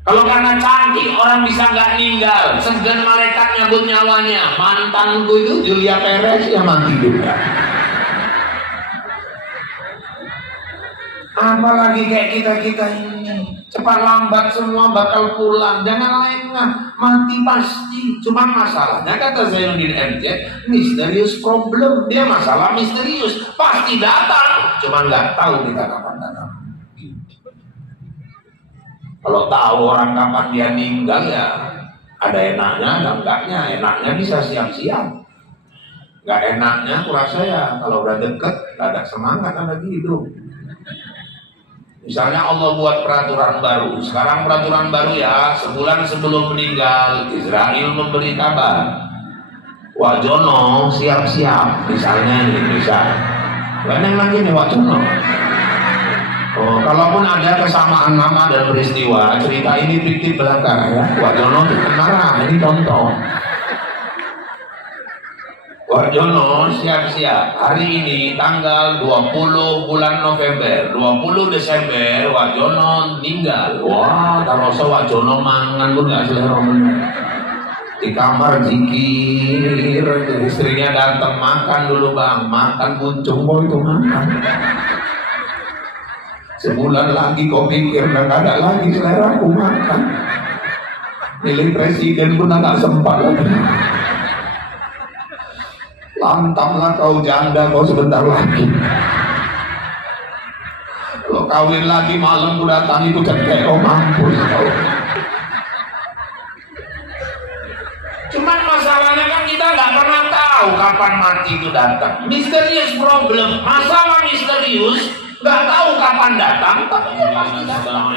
Kalau karena cantik orang bisa nggak meninggal, segan malaikat nyabut nyawanya. Mantanku itu Julia Perez yang mati juga. Apalagi kayak kita ini, cepat lambat semua bakal pulang. Jangan lengah, mati pasti. Cuma masalahnya kata Zainuddin MZ, misterius problem. Dia masalah misterius, pasti datang. Cuma nggak tahu kita kapan datang. Kalau tahu orang kapan dia meninggal ya ada enaknya, ada enggaknya. Enaknya bisa siap-siap. Nggak enaknya kurasa ya kalau udah deket, nggak ada semangat lagi hidup. Misalnya Allah buat peraturan baru. Sekarang peraturan baru ya, sebulan sebelum meninggal Israel memberi kabar, Wak Jono siap-siap. Misalnya ini bisa. Banyak lagi nih Wak Jono. Oh, kalaupun ada kesamaan nama dan peristiwa, cerita ini fiktif belaka ya. Wak Jono terkenal, ini contoh. Wak Jono siap-siap. Hari ini tanggal 20 bulan November, 20 Desember Wak Jono meninggal. Wah, kalau Wak Jono mangan pun gak selera. Di kamar zikir, istrinya datang, makan dulu bang, makan pucung, kok itu makan. Sebulan lagi kau pikir dan ada lagi selera aku makan. Milih presiden pun agak sempat lagi. Lantamlah kau janda kau sebentar lagi. Kalau kawin lagi malam ku datang itu cetek kau mampus kau. Cuman masalahnya kan kita nggak pernah tahu kapan mati itu datang. Misterius problem, masalah misterius, nggak tahu kapan datang, tapi pasti datang.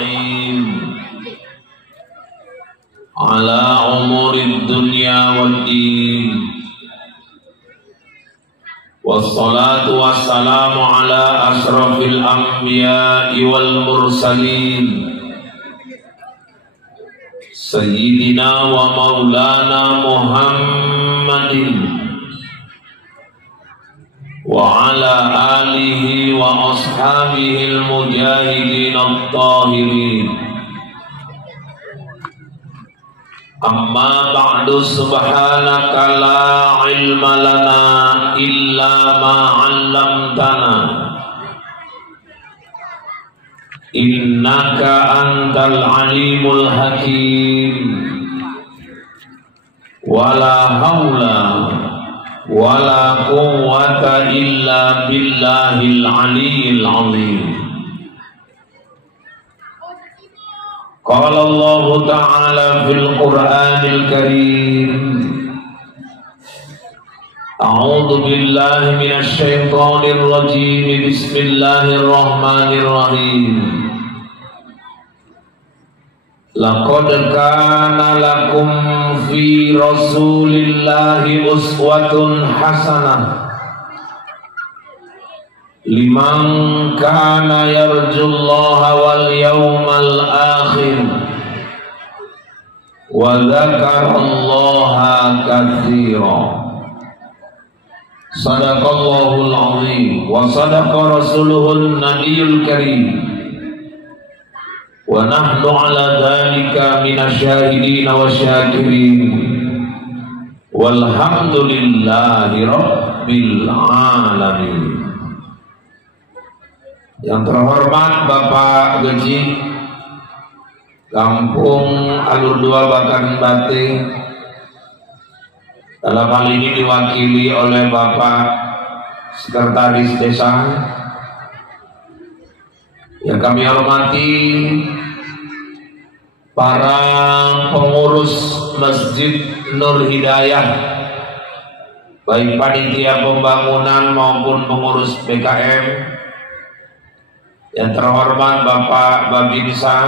Ala umurid dunya wad din. Wassalatu wassalamu ala asrafil anbiya'i wal mursalin Sayyidina wa maulana Muhammadin wa ala alihi wa ashabihi al-mujahidin at-tahirin. Amma ba'du, subhanaka la ilma lana illa ma 'allamtana innaka antal alimul hakim. Wala haula wala quwwata illa billahil aliyyil azim. Qala Allah Ta'ala fil Qur'anil Karim, A'udzu billahi minasy syaithanir rajim. Bismillahirrahmanirrahim. Laqad kana lakum fi Rasulillahi uswatun hasanah liman kana yarjullaha wal yawmal akhir wa dzakarallaha katsira. Sadaqallahul azim wa sadaqa rasuluhun nabiyul karim wa nahnu ala dzalika minasyahidin wa syakirin walhamdulillahi rabbil alamin. Yang terhormat Bapak Geji Kampung Alur 2 Bakan Bate, dalam hal ini diwakili oleh Bapak Sekretaris Desa. Yang kami hormati para pengurus Masjid Nur Hidayah, baik panitia pembangunan maupun pengurus BKM. Yang terhormat Bapak Babinsa,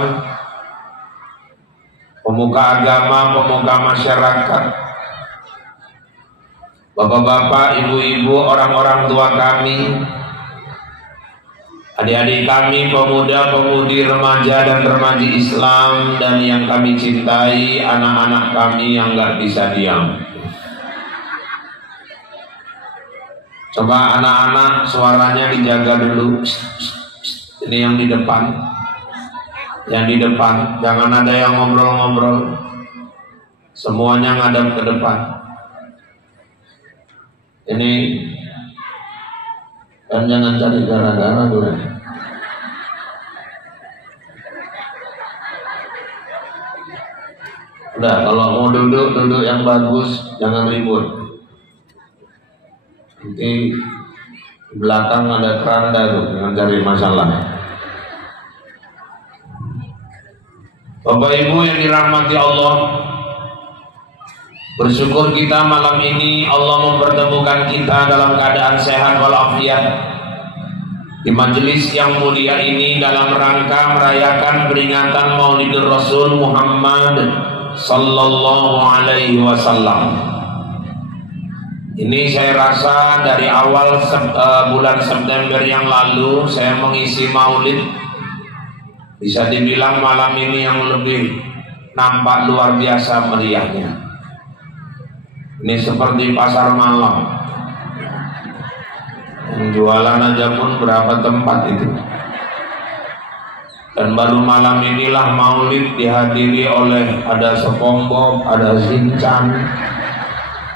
pemuka agama, pemuka masyarakat, bapak-bapak, ibu-ibu, orang-orang tua kami, adik-adik kami, pemuda-pemudi, remaja dan remaji Islam, dan yang kami cintai, anak-anak kami yang gak bisa diam. Coba anak-anak suaranya dijaga dulu. Ini yang di depan. yang di depan, jangan ada yang ngobrol-ngobrol, semuanya ngadap ke depan. Ini kan jangan cari gara-gara dulu. Udah, kalau mau duduk yang bagus, jangan ribut. Nanti di belakang ada keranda tuh, jangan cari masalah. Bapak Ibu yang dirahmati Allah, bersyukur kita malam ini Allah mempertemukan kita dalam keadaan sehat walafiat di majelis yang mulia ini dalam rangka merayakan peringatan Maulidur Rasul Muhammad sallallahu alaihi wasallam. Ini saya rasa dari awal bulan September yang lalu saya mengisi maulid. Bisa dibilang malam ini yang lebih nampak luar biasa meriahnya. Ini seperti pasar malam. Yang jualan aja pun berapa tempat itu. Dan baru malam inilah maulid dihadiri oleh ada SpongeBob, ada Shinchan,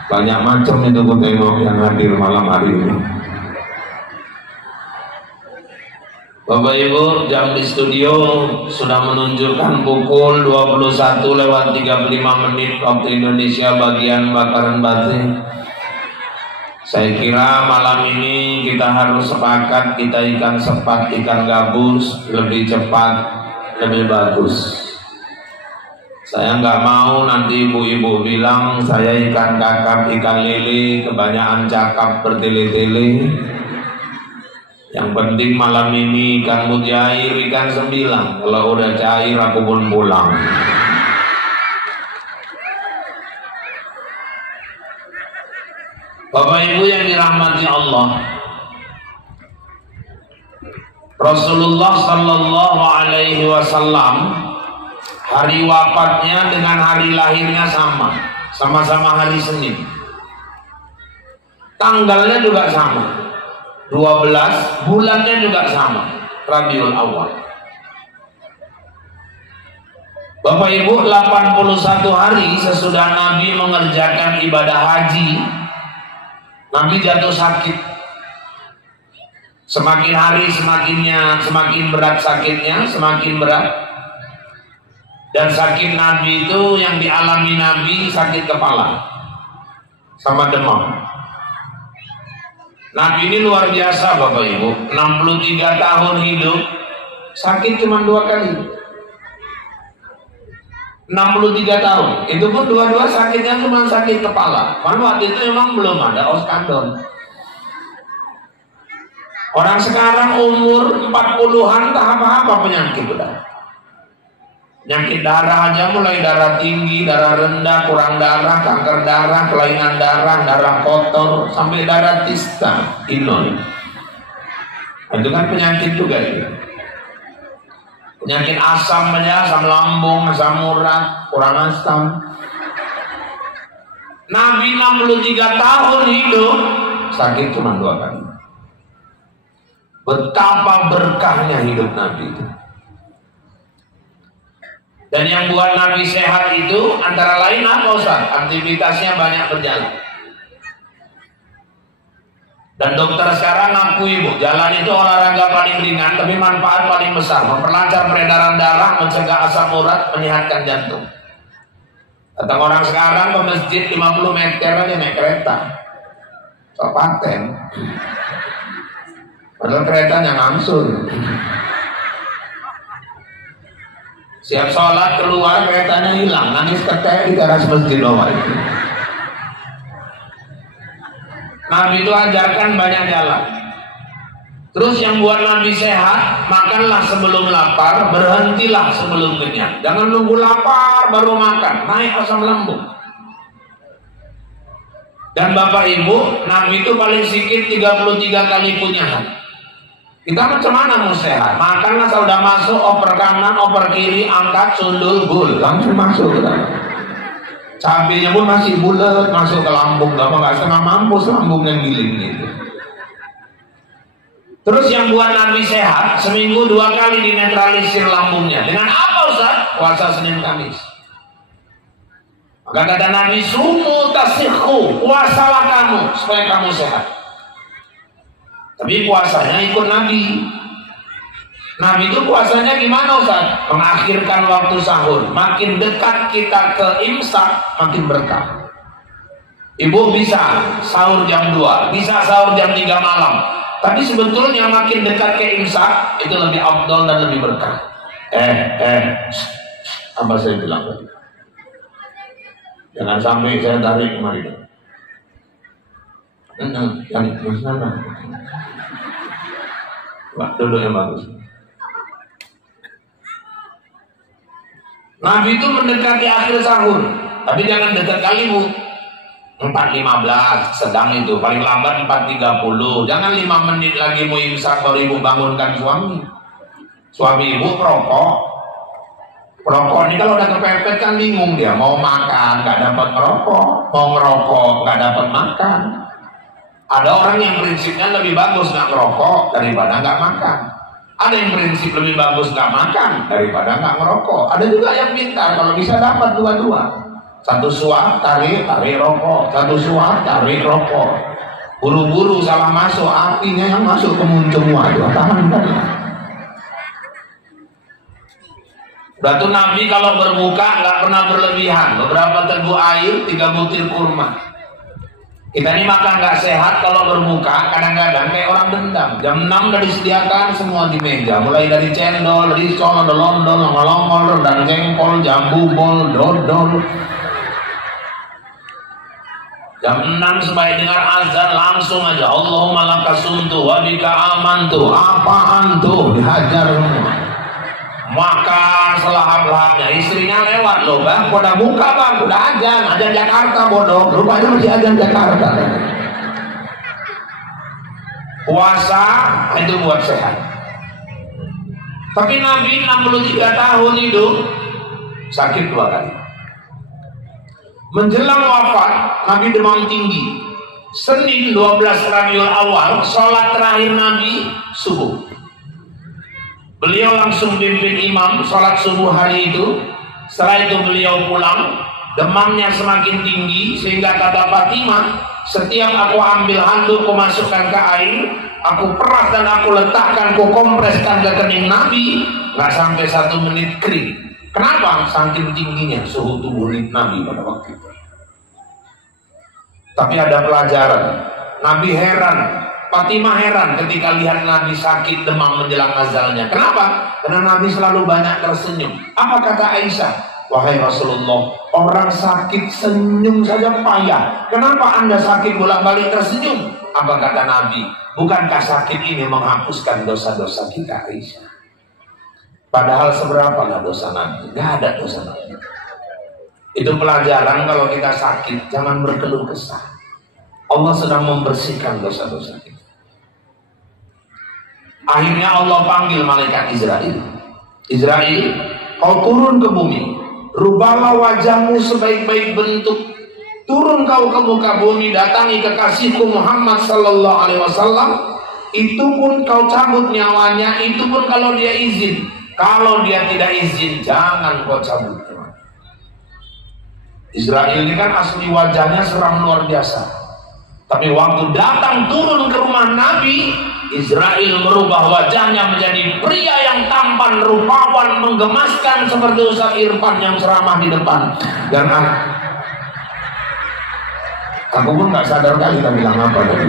banyak macam itu ku tengok yang hadir malam hari ini. Bapak Ibu, jam di studio sudah menunjukkan pukul 21:35 waktu Indonesia bagian bakaran batin. Saya kira malam ini kita harus sepakat, kita ikan sepat, ikan gabus, lebih cepat, lebih bagus. Saya nggak mau nanti ibu-ibu bilang saya ikan kakap, ikan lele, kebanyakan cakap bertele-tele. Yang penting malam ini ikan mujair, ikan 9. Kalau udah cair aku pun pulang. Bapak Ibu yang dirahmati Allah, Rasulullah sallallahu alaihi wasallam hari wafatnya dengan hari lahirnya sama-sama hari Senin. Tanggalnya juga sama, 12, bulannya juga sama, Rabiul Awal. Bapak Ibu, 81 hari sesudah Nabi mengerjakan ibadah haji, Nabi jatuh sakit. Semakin hari semakin berat sakitnya, semakin berat. Dan sakit Nabi itu yang dialami Nabi sakit kepala sama demam. Nabi ini luar biasa Bapak Ibu, 63 tahun hidup, sakit cuma 2 kali. 63 tahun, itu pun dua-dua sakitnya cuma sakit kepala. Karena waktu itu memang belum ada oskadon. Orang sekarang umur 40-an tak apa-apa penyakit udah. Penyakit darah aja mulai darah tinggi, darah rendah, kurang darah, kanker darah, kelainan darah, darah kotor, sampai darah tista, inon. Itu kan penyakit juga itu. Penyakit asam aja, asam lambung, asam urat, kurang asam. Nabi 63 tahun hidup, sakit cuma 2 kali. Betapa berkahnya hidup Nabi itu. Dan yang buat Nabi sehat itu antara lain apa Ustaz? Aktivitasnya banyak berjalan. Dan dokter sekarang ngaku Ibu, jalan itu olahraga paling ringan tapi manfaat paling besar, memperlancar peredaran darah, mencegah asam urat, menyehatkan jantung. Datang orang sekarang ke masjid 50 meter aja naik kereta, so paten. Padahal keretanya ngangsur. Siap sholat keluar keretanya hilang, nangis ketek di teras masjid bawah itu. Nabi itu ajarkan banyak jalan. Terus yang buat Nabi sehat, makanlah sebelum lapar, berhentilah sebelum kenyang. Jangan nunggu lapar baru makan, naik asam lambung. Dan Bapak Ibu, Nabi itu paling sedikit 33 kali punya hati. Kita macam mana mau sehat? Makanlah sudah masuk, oper kanan, oper kiri, angkat, sundul, bul, langsung masuk ke dalam. Cabenya pun masih bulat, masuk ke lambung, nggak setengah mampus lambung yang giling gitu. Terus yang buat Nabi sehat, seminggu 2 kali dinetralisir lambungnya. Dengan apa Ustaz? Puasa Senin Kamis. Maka kata Nabi, sumu tasihhu, puasalah kamu supaya kamu sehat. Tapi puasanya ikut Nabi. Nabi itu puasanya gimana Ustaz? Mengakhirkan waktu sahur. Makin dekat kita ke imsak, makin berkah. Ibu bisa sahur jam 2, bisa sahur jam 3 malam. Tapi sebetulnya makin dekat ke imsak, itu lebih afdal dan lebih berkah. Apa saya bilang tadi? Jangan sampai saya tarik kemari. Yang di sana. Pak, duduk yang bagus. Nabi itu mendekati akhir sahur, tapi jangan dekat kali Bu. 4.15 sedang itu, paling lambat 4.30. Jangan 5 menit lagi mau imsak baru ibu bangunkan suami. Suami ibu perokok. Perokok ini kalau udah kepepet kan bingung dia, mau makan nggak dapat merokok, mau ngerokok nggak dapat makan. Ada orang yang prinsipnya lebih bagus nggak ngerokok daripada nggak makan. Ada yang prinsip lebih bagus nggak makan daripada nggak ngerokok. Ada juga yang pintar kalau bisa dapat dua-dua. Satu suap, tarik rokok. Satu suap, tarik rokok. Buru-buru salah masuk, apinya yang masuk ke muncung. Waduh, tahan kan. Berarti Nabi kalau berbuka nggak pernah berlebihan. Beberapa teguk air, 3 butir kurma. Kita ini makan nggak sehat kalau berbuka. Kadang-kadang kayak orang dendam. Jam 6 udah disediakan semua di meja. Mulai dari cendol, risol, london, ngelongol, dan jengkol, jambu, bol, dodol. Jam 6 supaya dengar azan langsung aja Allahumma lakasuntu wa bika amantu. Apaan tuh? Dihajar semua. Makan selahap-lahapnya. Istrinya lewat loh Bang, udah buka Bang, udah azan Jakarta bodoh. Rupanya masih azan Jakarta. Puasa itu buat sehat. Tapi Nabi 63 tahun itu sakit 2 kali. Menjelang wafat, Nabi demam tinggi. Senin 12 Rabiul Awal, sholat terakhir Nabi subuh. Beliau langsung pimpin imam sholat subuh hari itu. Setelah itu beliau pulang, demamnya semakin tinggi sehingga kata Fatimah, setiap aku ambil handuk, aku masukkan ke air, aku peras dan aku letakkan, aku kompreskan ke kening Nabi, nggak sampai 1 menit kering. Kenapa? Saking tingginya suhu tubuh Nabi pada waktu itu. Tapi ada pelajaran. Nabi heran, Fatimah heran ketika lihat Nabi sakit demam menjelang azalnya. Kenapa? Karena Nabi selalu banyak tersenyum. Apa kata Aisyah? Wahai Rasulullah, orang sakit senyum saja payah. Kenapa Anda sakit bolak-balik tersenyum? Apa kata Nabi? Bukankah sakit ini menghapuskan dosa-dosa kita, Aisyah? Padahal seberapa lah dosa Nabi? Gak ada dosa Nabi. Itu pelajaran kalau kita sakit, jangan berkeluh kesah. Allah sedang membersihkan dosa-dosa kita. Akhirnya Allah panggil malaikat Israel. Israel, kau turun ke bumi. Rubahlah wajahmu sebaik-baik bentuk. Turun kau ke muka bumi, datangi kekasihku Muhammad sallallahu alaihi wasallam. Itu pun kau cabut nyawanya, itu pun kalau dia izin. Kalau dia tidak izin, jangan kau cabut. Israel ini kan asli wajahnya seram luar biasa. Tapi waktu datang turun ke rumah Nabi, Israel merubah wajahnya menjadi pria yang tampan, rupawan, menggemaskan seperti Ustaz Irfan yang ceramah di depan. Dan aku pun nggak sadar kali kita bilang apa tadi.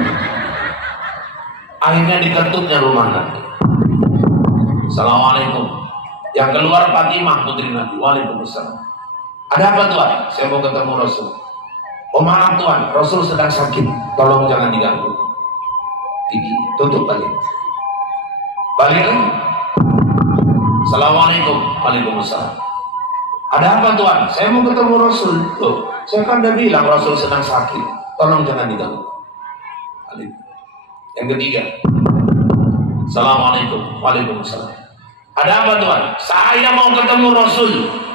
Akhirnya diketutnya rumah Nabi. Assalamualaikum. Yang keluar Fatimah putri Nabi. Waalaikumsalam. Ada apa Tuhan? Saya mau ketemu Rasul. Oh maaf Tuhan, Rasul sedang sakit. Tolong jangan diganggu. Tinggi, tutup balik. Balik lagi. Assalamualaikum. Waalaikumsalam. Ada apa Tuhan? Saya mau ketemu Rasul. Loh, saya kan udah bilang Rasul sedang sakit. Tolong jangan diganggu. Balik. Yang ketiga. Assalamualaikum. Waalaikumsalam. Ada apa Tuhan? Saya mau ketemu Rasul.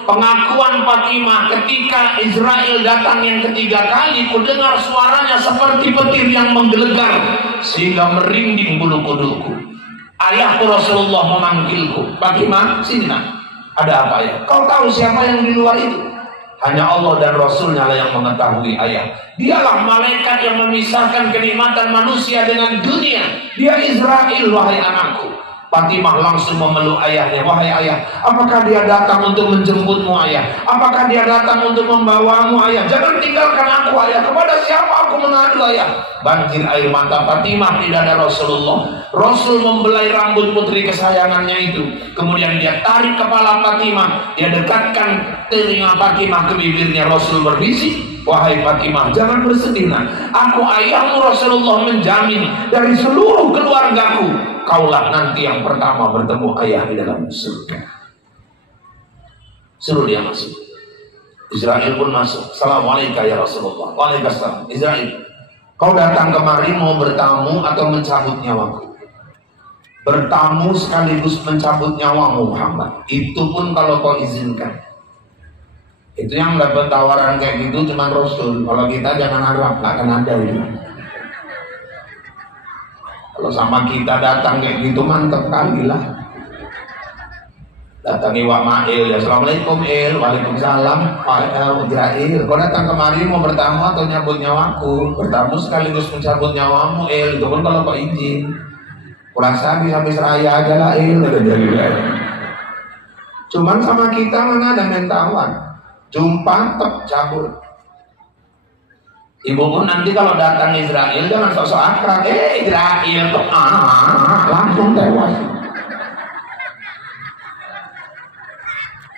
Pengakuan Fatimah ketika Israel datang yang ketiga kali, ku dengar suaranya seperti petir yang menggelegar. sehingga merinding bulu kuduku. Ayahku Rasulullah memanggilku, Fatimah, sini nak. Ada apa ya? Kau tahu siapa yang di luar itu? Hanya Allah dan Rasulnya lah yang mengetahui ayah. Dialah malaikat yang memisahkan kenikmatan manusia dengan dunia. Dia Israel, wahai anakku. Fatimah langsung memeluk ayahnya. Wahai ayah, apakah dia datang untuk menjemputmu ayah? Apakah dia datang untuk membawamu ayah? Jangan tinggalkan aku ayah. Kepada siapa aku mengadu ayah? Banjir air mata Fatimah di dada Rasulullah. Rasul membelai rambut putri kesayangannya itu. Kemudian dia tarik kepala Fatimah. Dia dekatkan telinga Fatimah ke bibirnya. Rasul berbisik, wahai Fatimah, jangan bersedih nak. Aku ayahmu Rasulullah menjamin dari seluruh keluargaku, kaulah nanti yang pertama bertemu ayah di dalam surga. Suruh dia masuk. Israel pun masuk. Assalamualaikum ya Rasulullah. Waalaikumsalam. Israel, kau datang kemari mau bertamu atau mencabut nyawaku? Bertamu sekaligus mencabut nyawamu Muhammad. Itu pun kalau kau izinkan. Itu yang dapat tawaran kayak gitu cuma Rasul. Kalau kita jangan harap, nggak akan ada itu. Kalau sama kita datang kayak gitu mantep kali lah. Datangi Wak Mail, ya Assalamualaikum Il, Waalaikumsalam, Israel. Kau datang kemari mau bertamu atau nyabut nyawaku? Bertamu sekaligus mencabut nyawamu Il. Itu pun kalau kau izin. Kurang habis raya aja lah Il. Cuman sama kita mana ada mentawan. Jumpa tep cabut. Ibu pun nanti kalau datang Israel jangan sok-sok akrab. Israel kok langsung tewas.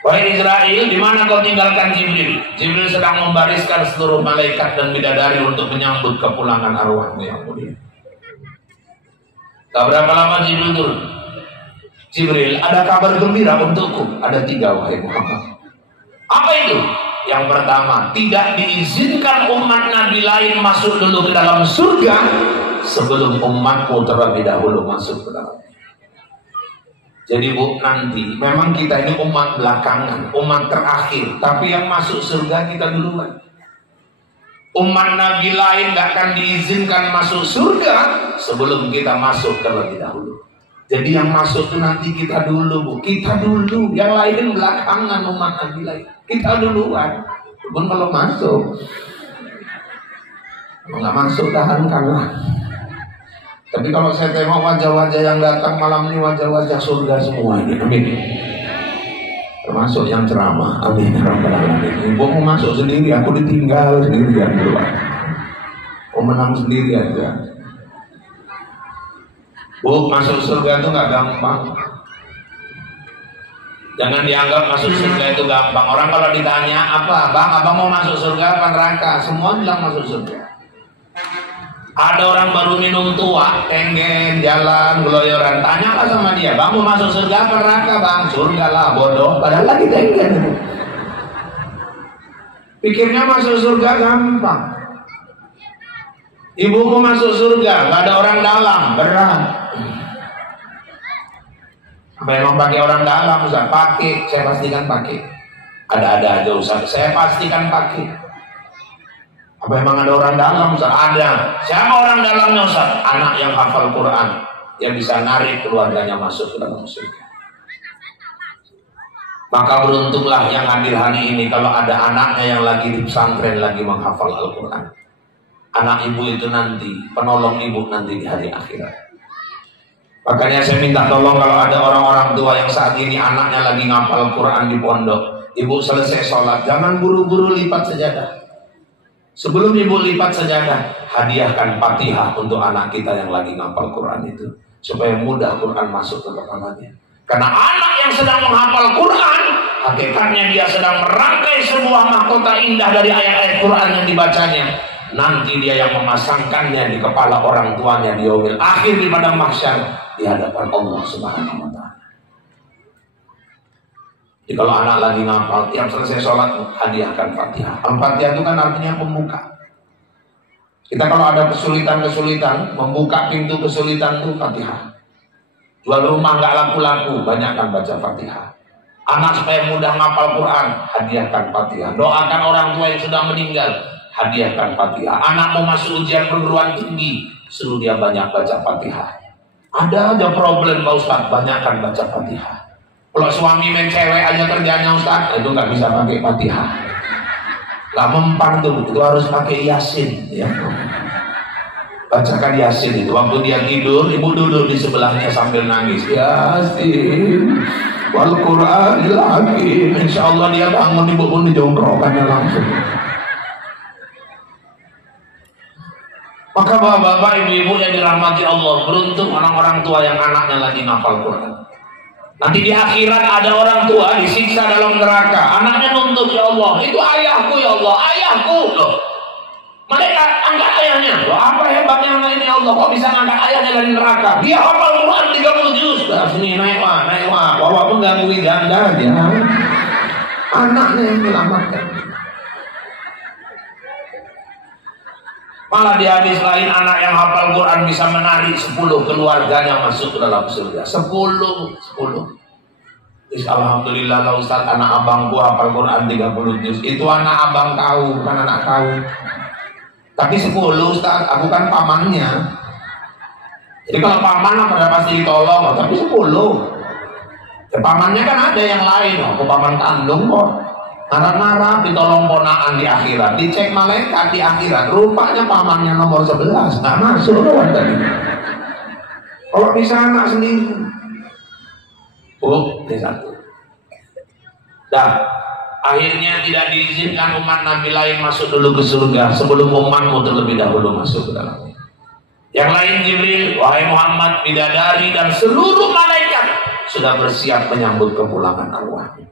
Wahai Israel, di mana kau tinggalkan Jibril? Jibril sedang membariskan seluruh malaikat dan bidadari untuk menyambut kepulangan arwahmu yang mulia. Tak berapa lama Jibril turun. Jibril, ada kabar gembira untukku. Ada 3 wahai Muhammad. Apa itu? Yang pertama, tidak diizinkan umat Nabi lain masuk dulu ke dalam surga sebelum umatmu terlebih dahulu masuk ke dalam. Jadi Bu, nanti memang kita ini umat belakangan, umat terakhir, tapi yang masuk surga kita duluan. Umat Nabi lain gak akan diizinkan masuk surga sebelum kita masuk terlebih dahulu. Jadi yang masuk itu nanti kita dulu Bu, kita dulu. Yang lain belakangan umat Nabi lain. Kita duluan. Pun kalau masuk, kalau nggak masuk tahankanlah. Tapi kalau saya tengok wajah-wajah yang datang malam ini wajah-wajah surga semua ini. Amin. Termasuk yang ceramah. Amin. Rabbal alamin. Ibu mau masuk sendiri, aku ditinggal sendirian dulu. Mau menang sendiri aja. Bu, masuk surga itu nggak gampang. Jangan dianggap masuk surga itu gampang. Orang kalau ditanya apa, abang mau masuk surga apa neraka? Semua bilang masuk surga. Ada orang baru minum tua, tenggen, jalan, geloyoran. Tanyalah sama dia, bang mau masuk surga apa neraka bang? Surga lah, bodoh. Padahal lagi tenggen. Pikirnya masuk surga gampang. Ibuku masuk surga, gak ada orang dalam, berat. Apa emang pakai orang dalam Ustaz? Pakai, saya pastikan pakai. Ada-ada aja Ustaz, saya pastikan pakai. Apa emang ada orang dalam Ustaz? Ada. Siapa orang dalamnya Ustaz? Anak yang hafal Quran, yang bisa narik keluarganya masuk ke dalam surga. Maka beruntunglah yang hadir hari ini kalau ada anaknya yang lagi di pesantren lagi menghafal Al-Quran. Anak ibu itu nanti penolong ibu nanti di hari akhirat. Makanya saya minta tolong kalau ada orang-orang tua yang saat ini anaknya lagi ngapal Quran di pondok, ibu selesai sholat jangan buru-buru lipat sajadah. Sebelum ibu lipat sajadah, hadiahkan Fatihah untuk anak kita yang lagi ngapal Quran itu, supaya mudah Quran masuk ke kepalanya. Karena anak yang sedang menghafal Quran, hakikatnya dia sedang merangkai sebuah mahkota indah dari ayat-ayat Quran yang dibacanya. Nanti dia yang memasangkannya di kepala orang tuanya di yaumil akhir di padang mahsyar di hadapan Allah Subhanahu wa taala. Jadi kalau anak lagi ngapal, tiap selesai sholat hadiahkan Fatihah. Al-Fatihah itu kan artinya pembuka. Kita kalau ada kesulitan-kesulitan, membuka pintu kesulitan itu Fatihah. Jual rumah nggak laku-laku, banyakkan baca Fatihah. Anak supaya mudah ngapal Quran, hadiahkan Fatihah. Doakan orang tua yang sudah meninggal, hadiahkan Fatihah. Anak mau masuk ujian perguruan tinggi, suruh dia banyak baca Fatihah. Ada aja problem Pak Ustaz, banyakkan baca Fatihah. Kalau suami main cewek aja kerjanya Ustaz, itu nggak bisa pakai Fatihah. Gak mempan tuh, itu harus pakai Yasin ya. Bacakan Yasin itu. Waktu dia tidur, ibu duduk di sebelahnya sambil nangis. Yasin wal Qur'anil Hakim. Insya Allah dia bangun, ibu pun dijongkrokannya langsung. Maka bapak-bapak, ibu-ibu yang dirahmati Allah, beruntung orang-orang tua yang anaknya lagi ngafal Quran. Nanti di akhirat ada orang tua disiksa dalam neraka. Anaknya nuntut, ya Allah, itu ayahku ya Allah, ayahku loh. Mereka angkat ayahnya. Loh, apa hebatnya anak ini ya Allah? Kok bisa angkat ayahnya dari neraka? Dia hafal Quran 30 juz. Sini naik wah. Walaupun gangguin ganda dia. Anaknya yang menyelamatkan. Malah di hadis lain, anak yang hafal Quran bisa menarik 10 keluarganya masuk ke dalam surga. 10. Alhamdulillah lah Ustaz, anak abangku hafal Quran 30 juz. Itu anak abang tahu, bukan anak kau. Tapi 10 Ustaz, aku kan pamannya. Jadi kalau paman pada pasti ditolong, tapi 10. Ya, pamannya kan ada yang lain, aku paman kandung kok. Marah-marah ditolong ponaan di akhirat, dicek malaikat di akhirat, rupanya pamannya nomor 11, nggak masuk loh tadi. Kalau bisa anak sendiri, ini satu. Dah, akhirnya tidak diizinkan umat Nabi lain masuk dulu ke surga sebelum umatmu terlebih dahulu masuk ke dalamnya. Yang lain Jibril, wahai Muhammad, bidadari dan seluruh malaikat sudah bersiap menyambut kepulangan arwahmu.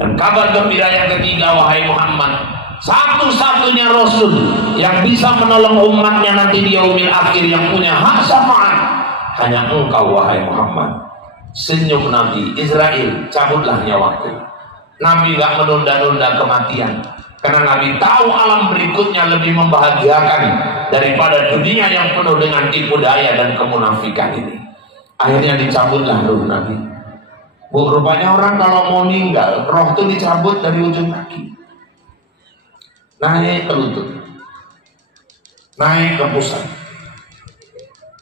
Dan kabar gembira yang ketiga, wahai Muhammad, satu-satunya Rasul yang bisa menolong umatnya nanti di yaumil akhir, yang punya hak syafaat, hanya engkau wahai Muhammad. Senyum Nabi, Israel, cabutlah nyawaku. Nabi gak menunda-nunda kematian, karena Nabi tahu alam berikutnya lebih membahagiakan daripada dunia yang penuh dengan tipu daya dan kemunafikan ini. Akhirnya dicabutlah ruh Nabi. Bu, rupanya orang kalau mau meninggal, roh itu dicabut dari ujung kaki, naik ke lutut, naik ke pusat,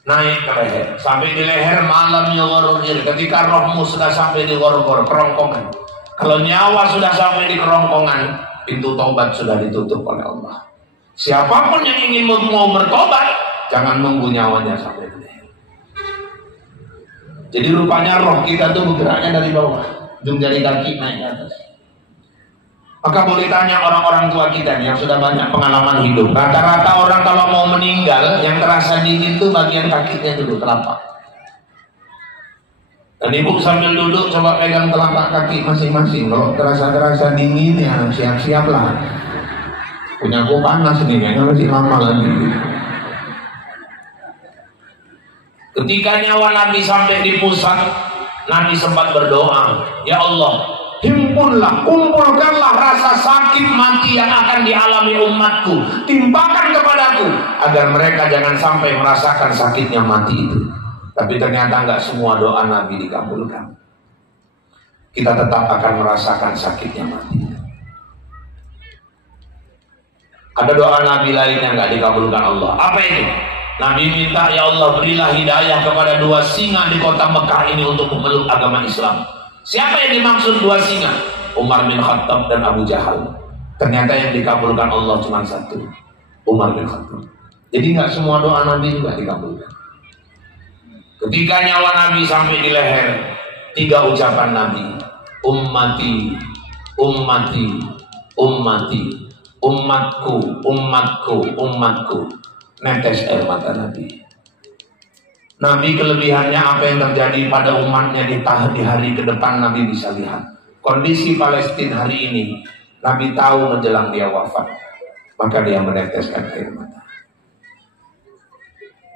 naik ke leher, sampai di leher malam nyawarujir. Ketika rohmu sudah sampai di gorgor, kerongkongan, kalau nyawa sudah sampai di kerongkongan, pintu taubat sudah ditutup oleh Allah. Siapapun yang ingin mau bertobat, jangan nunggu nyawanya sampai di leher. Jadi rupanya roh kita tuh bergeraknya dari bawah, ujung jari kaki naik ke atas. Maka boleh tanya orang-orang tua kita nih, yang sudah banyak pengalaman hidup. Rata-rata orang kalau mau meninggal, yang terasa dingin itu bagian kakinya dulu, telapak. Dan ibu sambil duduk coba pegang telapak kaki masing-masing. Kalau terasa dingin ya siap-siaplah. Punya aku panas nih, kayaknya masih lama lagi. Ketika nyawa Nabi sampai di pusat, Nabi sempat berdoa, ya Allah, kumpulkanlah rasa sakit mati yang akan dialami umatku, timpakan kepadaku, agar mereka jangan sampai merasakan sakitnya mati itu. Tapi ternyata nggak semua doa Nabi dikabulkan. Kita tetap akan merasakan sakitnya mati. Ada doa Nabi lain yang nggak dikabulkan Allah. Apa itu? Nabi minta, ya Allah, berilah hidayah kepada 2 singa di kota Mekah ini untuk memeluk agama Islam. Siapa yang dimaksud 2 singa? Umar bin Khattab dan Abu Jahal. Ternyata yang dikabulkan Allah cuma 1, Umar bin Khattab. Jadi nggak semua doa Nabi juga dikabulkan. Ketika nyawa Nabi sampai di leher, 3 ucapan Nabi, ummati, ummati, ummati, umatku, umatku, umatku. Netes air mata Nabi. Nabi kelebihannya apa yang terjadi pada umatnya di hari ke depan Nabi bisa lihat. Kondisi Palestina hari ini, Nabi tahu menjelang dia wafat, maka dia meneteskan air mata.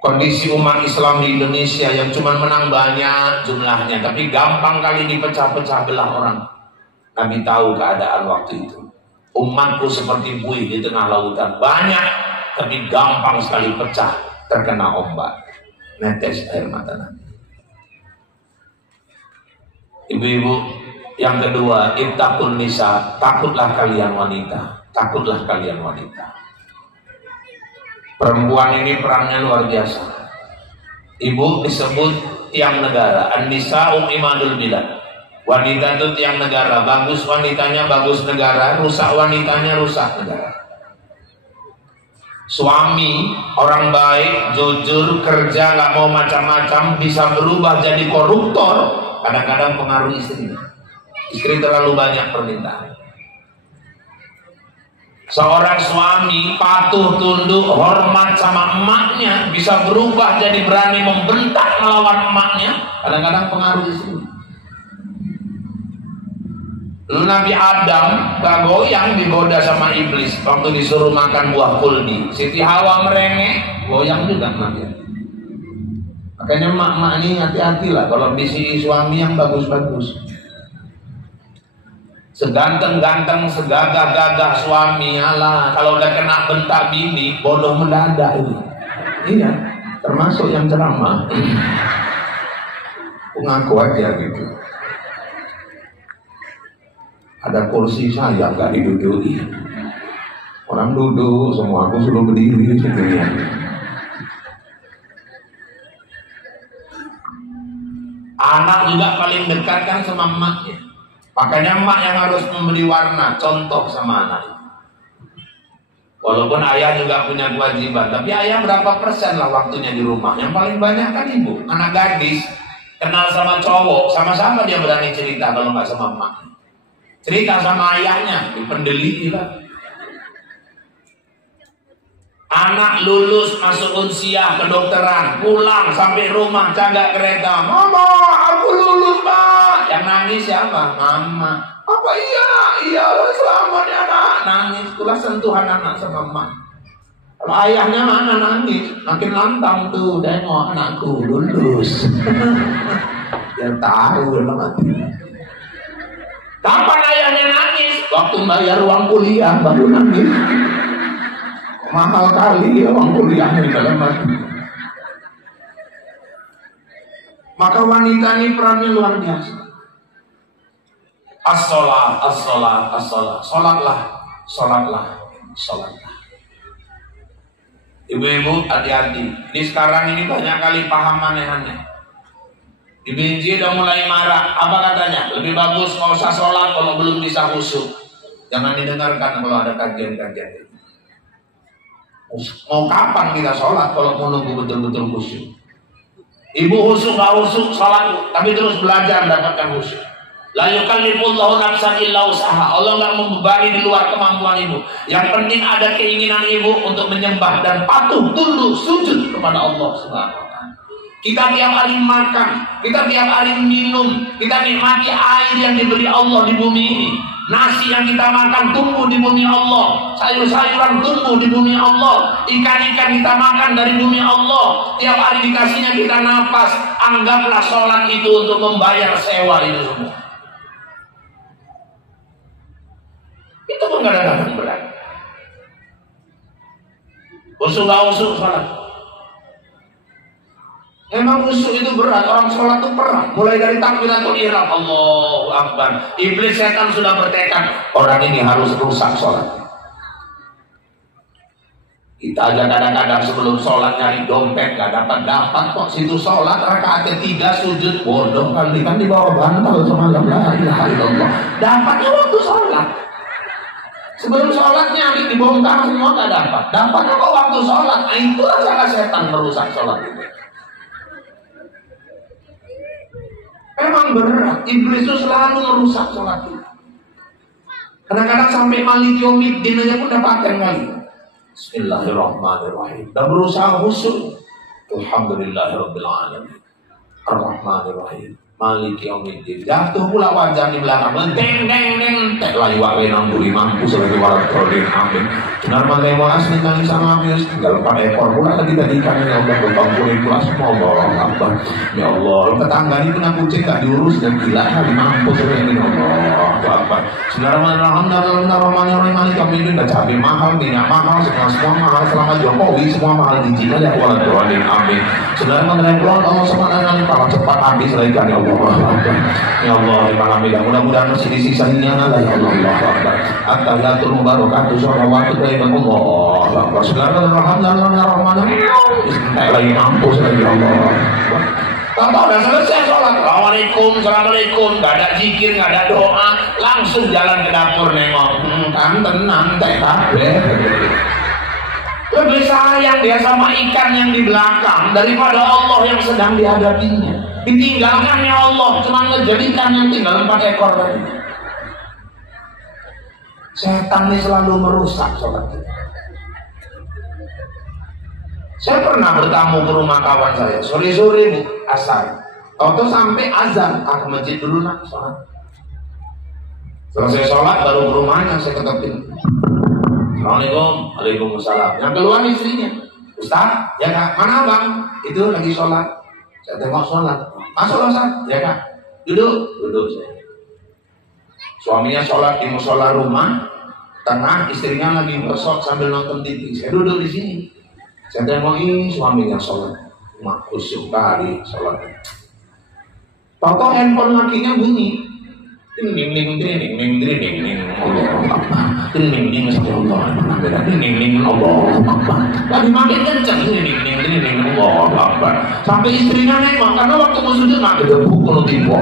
Kondisi umat Islam di Indonesia yang cuma menang banyak jumlahnya, tapi gampang kali dipecah-pecah belah orang. Nabi tahu keadaan waktu itu. Umatku seperti buih di tengah lautan, banyak tapi gampang sekali pecah terkena ombak. Netes air mata Nabi. Ibu-ibu, yang kedua, ittaqun nisa, takutlah kalian wanita, takutlah kalian wanita. Perempuan ini perannya luar biasa. Ibu disebut tiang negara, an-nisa'u imadul bilad. Wanita itu tiang negara, bagus wanitanya bagus negara, rusak wanitanya rusak negara. Suami orang baik, jujur, kerja, nggak mau macam-macam, bisa berubah jadi koruptor. Kadang-kadang pengaruh istri. Istri terlalu banyak permintaan. Seorang suami patuh, tunduk, hormat sama emaknya, bisa berubah jadi berani membentak melawan emaknya. Kadang-kadang pengaruh istri. Lalu Nabi Adam gak goyang, digoda sama iblis waktu disuruh makan buah kuldi. Siti Hawa merengek, goyang juga Nabi. Makanya emak-emak ini hati-hati lah kalau bisi suami yang bagus-bagus. Seganteng-ganteng, segagah-gagah suami, alah kalau udah kena bentak bini, bodoh mendadak ini. Iya, termasuk yang ceramah. Ngaku aja gitu. Ada kursi saya nggak diduduki. Orang duduk, semua aku suruh berdiri sendirian. Anak juga paling dekat kan sama emaknya. Makanya emak yang harus memberi warna, contoh sama anak. Walaupun ayah juga punya kewajiban, tapi ayah berapa persen lah waktunya di rumah. Yang paling banyak kan ibu. Anak gadis kenal sama cowok, sama-sama dia berani cerita kalau nggak sama emak. Cerita sama ayahnya, dipendeli lah. Anak lulus masuk unsiah kedokteran, pulang sampai rumah jaga kereta. Mama, aku lulus pak. Yang nangis siapa? Mama. Apa iya? Iya selamat ya anak. Nangis, itulah sentuhan anak sama emak. Kalau ayahnya mana nangis, makin lantang tuh. Tengok anakku lulus. Yang tahu lah. Kapan ayahnya nangis? Waktu bayar uang kuliah baru nangis. Mahal kali ya uang kuliahnya dalam hati. Maka wanita ini perannya luar biasa. As-sholat, as-sholat, as-sholat. Sholatlah, sholatlah, sholatlah. Ibu-ibu hati-hati. Ini sekarang ini banyak kali paham aneh-aneh. Dibenci udah mulai marah. Apa katanya? Lebih bagus nggak usah sholat kalau belum bisa khusyuk. Jangan didengarkan kalau ada kajian-kajian itu. Mau kapan kita sholat kalau mau nunggu betul-betul khusyuk? Ibu khusyuk nggak khusyuk sholat, tapi terus belajar mendapatkan khusyuk. La yukallifullahu nafsan illa usaha. Allah nggak membebani di luar kemampuan ibu. Yang penting ada keinginan ibu untuk menyembah dan patuh, tunduk, sujud kepada Allah Subhanahu. Kita tiap hari makan, kita tiap hari minum, kita nikmati air yang diberi Allah di bumi ini. Nasi yang kita makan tumbuh di bumi Allah, sayur-sayuran tumbuh di bumi Allah, ikan-ikan kita makan dari bumi Allah. Tiap hari dikasihnya kita napas. Anggaplah sholat itu untuk membayar sewa itu semua. Itu pun kadang-kadang berat. Usul sholat. Memang khusyuk itu berat, orang sholat itu perang. Mulai dari takbiratul ihram, Allahu Akbar. Iblis setan sudah bertekad, orang ini harus rusak sholat. Kita aja kadang-kadang sebelum sholat nyari dompet, gak dapat kok. Situ sholat, rakaat ketiga sujud, bodoh kali kan di bawah bantal semalam. La ilaha illallah. Dapatnya waktu sholat. Sebelum sholat nyari dibongkar semua gak dapat. Dapatnya kok waktu sholat. Nah itulah cara setan merusak sholat itu. Memang berat, iblis itu selalu merusak sholat itu. Kadang-kadang sampai Malik Yaumiddin aja pun dapatkan kali. Bismillahirrahmanirrahim. Dan berusaha khusyuk. Alhamdulillahirabbil alamin. Ar-Rahmanirrahim. Malik Yaumiddin. Jatuh pula wajah di belakang. Deng deng deng. Tek lagi wae nang buri mampu sebagai warat krodin amin. Benar mantai waas nang sama Abius tinggal 4 ekor pula lagi tadi ikan ya Allah berkumpul pula semua Allah Akbar. Ya Allah, tetangga ini punya kucing gak diurus dan gila lagi mampu sebagai Allah Akbar. Bismillahirrahmanirrahim. Malik Yaumiddin udah cabai mahal, minyak mahal, semua mahal selama Jokowi semua mahal di Cina ya warat krodin amin. Bismillahirrahmanirrahim. Allah SWT kalau cepat habis lagi kan ya Allah. Ya Allah, mudah-mudahan masih disisainya lah ya Allah. Allah Akbar. At-tahiyatul mubarakatuh sholawatu thayyibat Allah Akbar. Bismillahirrahmanirrahim. Lagi mampus lagi Allah. Kalau udah selesai sholat, Assalamualaikum, gak ada zikir, gak ada doa, langsung jalan ke dapur nengok, kan tenang, teh kabeh. Lebih sayang dia sama ikan yang di belakang daripada Allah yang sedang dihadapinya. Ditinggalkannya Allah, cuma ngejadikan yang tinggal 4 ekor tadi. Setan ini selalu merusak sholat kita. Saya pernah bertamu ke rumah kawan saya, sore-sore Bu, asar. Waktu sampai azan, ke masjid dulu nak sholat. Selesai sholat baru ke rumahnya, saya ketekin. Assalamualaikum, waalaikumsalam. Yang keluar istrinya, Ustaz, ya Kak, mana Bang? Itu lagi sholat. Saya tengok sholat. Masuk Ustaz, ya Kak. Duduk saya. Suaminya sholat di musola rumah, tengah istrinya lagi gosok sambil nonton TV. Saya duduk di sini. Saya tengok ini suaminya sholat, khusyuk kali sholatnya. Tahu-tahu handphone lakinya bunyi, ding Allah, lagi makin kencang, sampai istrinya nengok karena waktu mau sujud makin gebuk kalau timbul.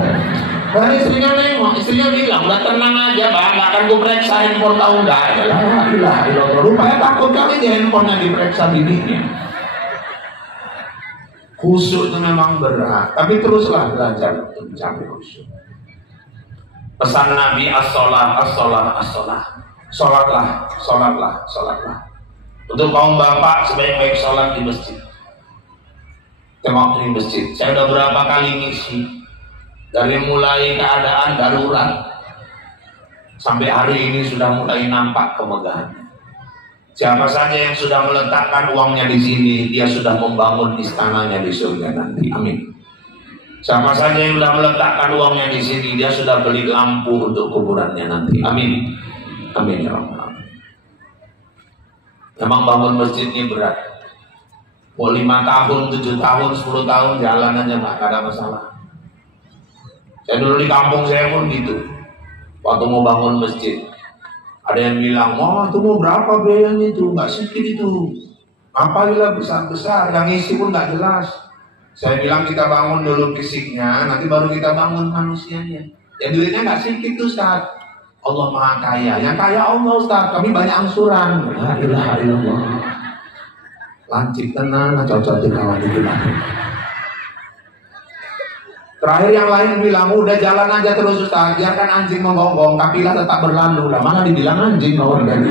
Dan istrinya nengok, istrinya bilang, udah tenang aja Bang, gak akan gue periksa handphone tahu gak? Rupanya takut kali di handphonenya diperiksa bininya. Khusyuk itu memang berat, tapi teruslah belajar untuk mencapai khusyuk. Pesan Nabi as-sholah. Sholatlah. Untuk kaum bapak sebaik-baik sholat di masjid. Tengok di masjid, saya udah berapa kali ngisi. Dari mulai keadaan darurat sampai hari ini sudah mulai nampak kemegahannya. Siapa saja yang sudah meletakkan uangnya di sini, dia sudah membangun istananya di surga nanti. Amin. Siapa saja yang sudah meletakkan uangnya di sini, dia sudah beli lampu untuk kuburannya nanti. Amin. Amin ya Rabbal. Memang bangun masjid ini berat. Mau 5 tahun, 7 tahun, 10 tahun jalan aja nggak ada masalah. Saya dulu di kampung saya pun gitu. Waktu mau bangun masjid, ada yang bilang, wah itu mau berapa biayanya itu? Nggak sedikit itu. Apabila besar-besar, yang isi pun nggak jelas. Saya bilang kita bangun dulu fisiknya, nanti baru kita bangun manusianya. Ya duitnya nggak sedikit tuh Ustaz. Allah Maha Kaya. Yang kaya Allah Ustaz, kami banyak angsuran. La ilaha illallah. Lancip tenang, cocok di kawan itu lah. Terakhir yang lain bilang, udah jalan aja terus Ustaz, biarkan anjing menggonggong, kakilah tetap berlalu. Lah mana dibilang anjing kawan tadi.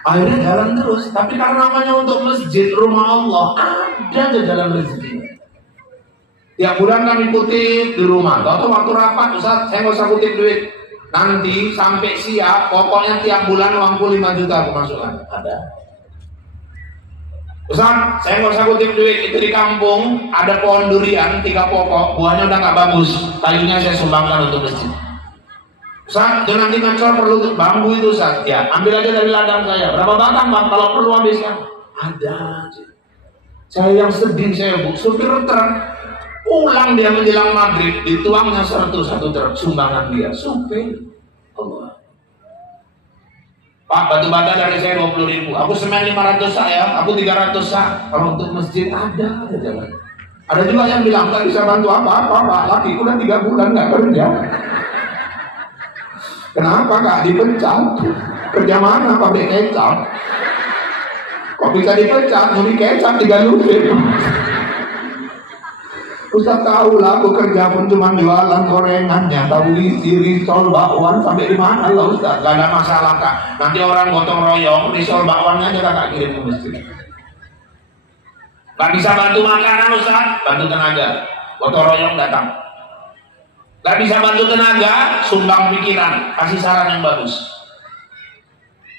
Akhirnya jalan terus, tapi karena namanya untuk masjid rumah Allah, ada aja jalan rezeki. Tiap bulan kami kutip di rumah. Tahu waktu rapat Ustaz, saya nggak usah kutip duit. Nanti sampai siap, pokoknya tiap bulan uangku 5 juta pemasukan. Ada. Ustaz, saya nggak usah kutip duit. Itu di kampung ada pohon durian 3 pokok, buahnya udah nggak bagus, kayunya saya sumbangkan untuk masjid. Ustaz, jangan nanti ngancor perlu bambu itu Ustaz. Ya, ambil aja dari ladang saya. Berapa batang Bang? Kalau perlu habiskan. Ada aja. Saya yang sedih saya Bu, supir truk pulang dia menjelang maghrib, dituangnya 101 truk sumbangan dia. Supir Allah. Pak, batu bata dari saya 20.000, aku semen 500 sak ya, aku 300 sak. Kalau untuk masjid ada jalan. Ada juga yang bilang tak bisa bantu apa-apa Pak, laki udah 3 bulan nggak kerja. Kenapa nggak dipecat? Kerja mana pabrik kecap? Kok bisa dipecat? Nyuri kecap 3 lusin. Ustaz tahu lah, aku kerja pun cuma jualan gorengannya, tahu isi, risol, bakwan, sampai di mana lah Ustaz? Gak ada masalah Kak. Nanti orang gotong royong, risol, bakwannya aja Kakak kirim ke masjid. Gak bisa bantu makanan Ustaz, bantu tenaga. Gotong royong datang. Gak bisa bantu tenaga, sumbang pikiran, kasih saran yang bagus.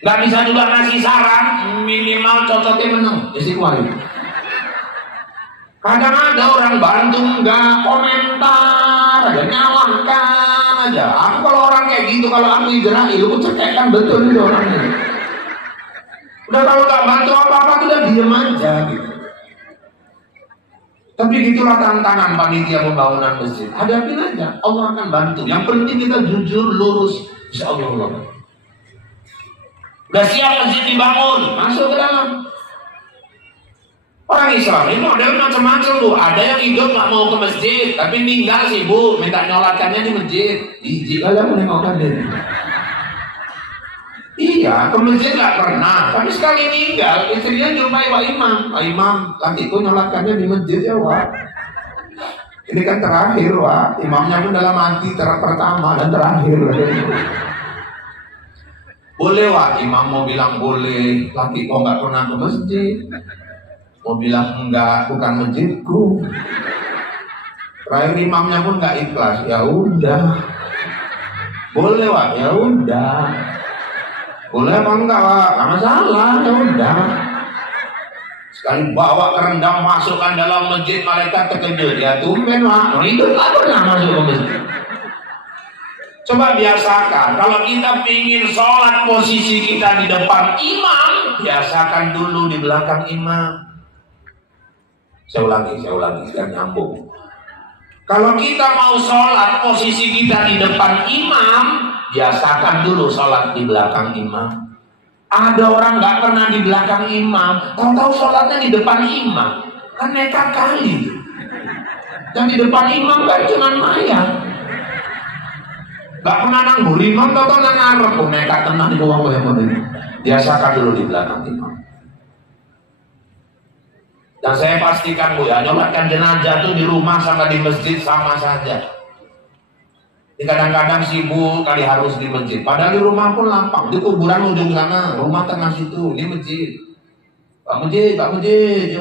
Gak bisa juga kasih saran, minimal cocoknya menang, istiqomah. Kadang ada orang bantu enggak, komentar aja, nyalahkan aja. Aku kalau orang kayak gitu, kalau aku Israel, aku cekekkan betul itu orangnya. Udah kalau gak bantu apa-apa, udah diem aja gitu. Tapi gitulah tantangan panitia pembangunan masjid. Hadapin aja, Allah akan bantu. Yang penting kita jujur, lurus, Insya Allah. Udah siap masjid dibangun, masuk ke dalam. Orang Islam ini model macam-macam tuh. Ada yang hidup nggak mau ke masjid, tapi meninggal sibuk minta nyolatkannya di masjid. Jijik aja menengokkan diri. Iya, ke masjid nggak pernah, tapi sekali meninggal istrinya nyuruh Pak Imam, nanti itu nyolatkannya di masjid ya Wak. Ini kan terakhir Wak, imamnya pun dalam hati pertama dan terakhir. Boleh Wak, imam mau bilang boleh, laki kok nggak pernah ke masjid. Mau bilang enggak, bukan masjidku. Terakhir imamnya pun enggak ikhlas. Ya udah. Boleh Wak, ya udah. Boleh apa enggak Wak? Enggak masalah, ya udah. Sekali bawa kerendam masukkan dalam masjid, malaikat terkejut. Ya tumben Wak, itu enggak pernah masuk ke masjid. Coba biasakan, kalau kita ingin sholat posisi kita di depan imam, biasakan dulu di belakang imam. Saya ulangi, biar nyambung. Kalau kita mau sholat, posisi kita di depan imam, biasakan dulu sholat di belakang imam. Ada orang nggak pernah di belakang imam, tahu-tahu sholatnya di depan imam, kan nekat kali. Dan di depan imam kan cuma mayat. Nggak pernah nanggur imam, tahu-tahu ngarep, nekat tenang di bawah ini. Biasakan dulu di belakang imam. Dan saya pastikan Bu ya, nyolatkan jenazah itu di rumah sama di masjid sama saja. Kadang-kadang sibuk kali harus di masjid. Padahal di rumah pun lapang. Di kuburan ujung sana, rumah tengah situ, di masjid. Pak Masjid.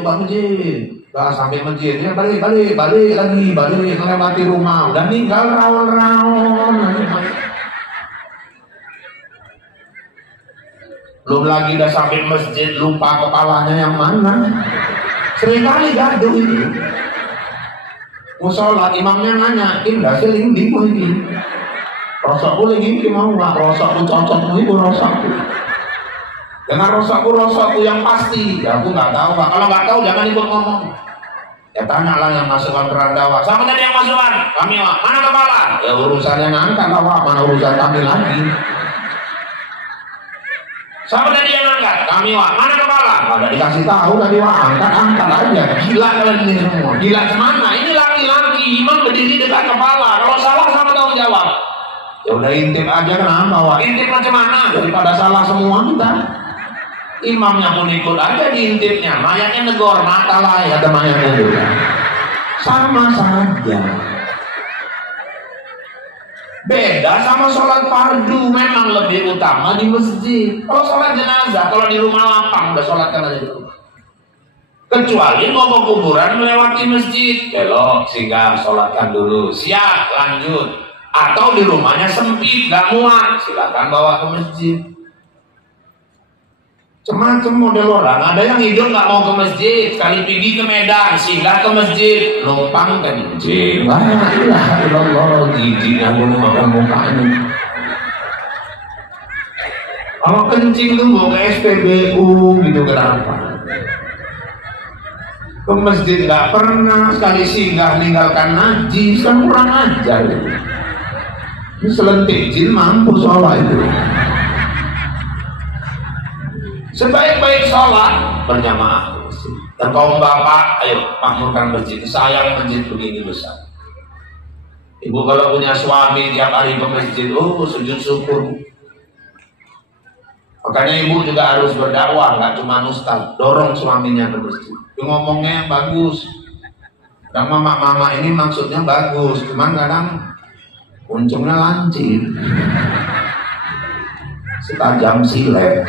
Bah, sampai masjid, ya balik lagi, melewati rumah. Udah tinggal rawon. Belum lagi udah sampai masjid, lupa kepalanya yang mana. Seringkali gaduh itu. Mau sholat, imamnya nanya, indah seling di ini. Rosokku lagi mau nggak? Rosokku cocokmu itu rosokku. Dengan rosokku yang pasti. Ya aku nggak tahu Pak. Kalau nggak tahu jangan ikut ngomong. Ya tanyalah yang masukkan kerandawa. Sama tadi yang masukkan. Kami Wak, mana kepala? Ya urusannya ngangkat Wak, mana urusan kami lagi. Siapa tadi yang angkat? Kami Wak, mana kepala? Ada dikasih tahu tadi Wak, angkat aja. Gila kalian ini semua. Gila kemana? Ini laki-laki, imam berdiri dekat kepala. Kalau salah sama tanggung jawab. Ya udah intip aja, kenapa Wak? Intip macam mana? Daripada salah semua kita. Imamnya pun ikut aja diintipnya. Mayatnya negor, mata lah ya mayatnya juga. Sama saja. Beda sama sholat fardu, memang lebih utama di masjid. Kalau sholat jenazah, kalau di rumah lapang, udah sholatkan aja di rumah. Kecuali mau ke kuburan melewati masjid, belok, singgah, sholatkan dulu, siap, lanjut. Atau di rumahnya sempit, gak muat, silakan bawa ke masjid. Macam-macam model orang. Ada yang hidup nggak mau ke masjid, sekali pergi ke Medan, singgah ke masjid, numpang kencing. Wah, ilah, giginya gue makan mukanya. Kalau kencing tuh mau ke SPBU gitu, kenapa? Ke masjid nggak pernah, sekali singgah meninggalkan najis, kan kurang ajar. Ini selentik jin mampu soal itu. Sebaik-baik sholat berjamaah. Dan kaum bapak, ayo makmurkan masjid. Sayang masjid begini besar. Ibu kalau punya suami tiap hari ke masjid, sujud syukur. Makanya ibu juga harus berdakwah, nggak cuma ustaz. Dorong suaminya ke masjid. Ngomongnya yang bagus. Dan mama-mama ini maksudnya bagus, cuman kadang uncungnya lancip. Setajam silet.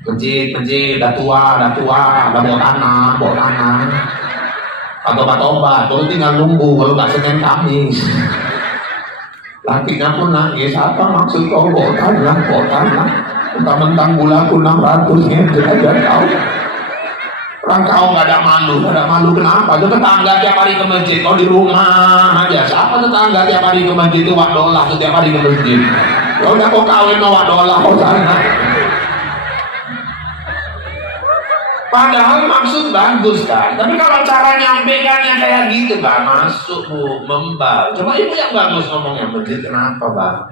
Masjid, udah tua, udah mau tanah. Tobat, kalau tinggal nunggu, kalau nggak Senin Kamis. Lakinya pun nangis, apa maksud kau bawa tanah? Mentang-mentang bulaku 600 meter aja kau. Orang kau nggak ada malu kenapa? Itu tetangga tiap hari ke masjid, kau di rumah aja. Siapa tetangga tiap hari ke masjid itu wak dolah tuh tiap hari ke masjid. Ya udah kau kawin sama wak dolah kau sana. Padahal maksud bagus kan, tapi kalau cara nyampaikannya kayak gitu nggak masuk Bu, membal. Coba ibu yang bagus ngomongnya, begitu kenapa Bang?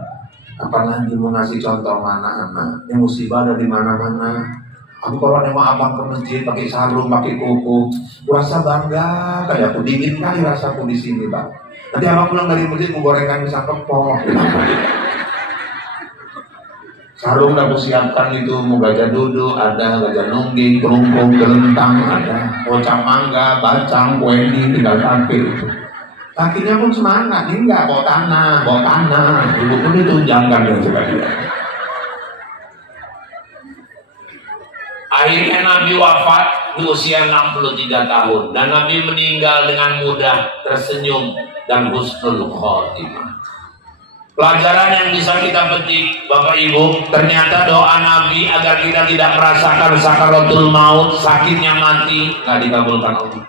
Apalagi mau ngasih contoh mana anak? Ini musibah ada di mana-mana. Aku kalau nengok abang ke masjid pakai sarung, pakai kuku, rasa bangga kayak aku dingin kali rasaku di sini Bang. Nanti abang pulang dari masjid mau gorengan pisang kepok. Sarung udah aku siapkan itu, mau gajah duduk ada, gajah nungging, kerungkung, gelentang ada, kocak mangga, bacang, kuendi, tinggal tampil itu. Kakinya pun semangat, ini enggak bawa tanah. Ibu pun ditunjangkan dengan sebagainya. Akhirnya Nabi wafat di usia 63 tahun dan Nabi meninggal dengan mudah, tersenyum dan husnul khotimah. Pelajaran yang bisa kita petik Bapak Ibu, ternyata doa Nabi agar kita tidak merasakan sakaratul maut, sakitnya mati, nggak dikabulkan Allah.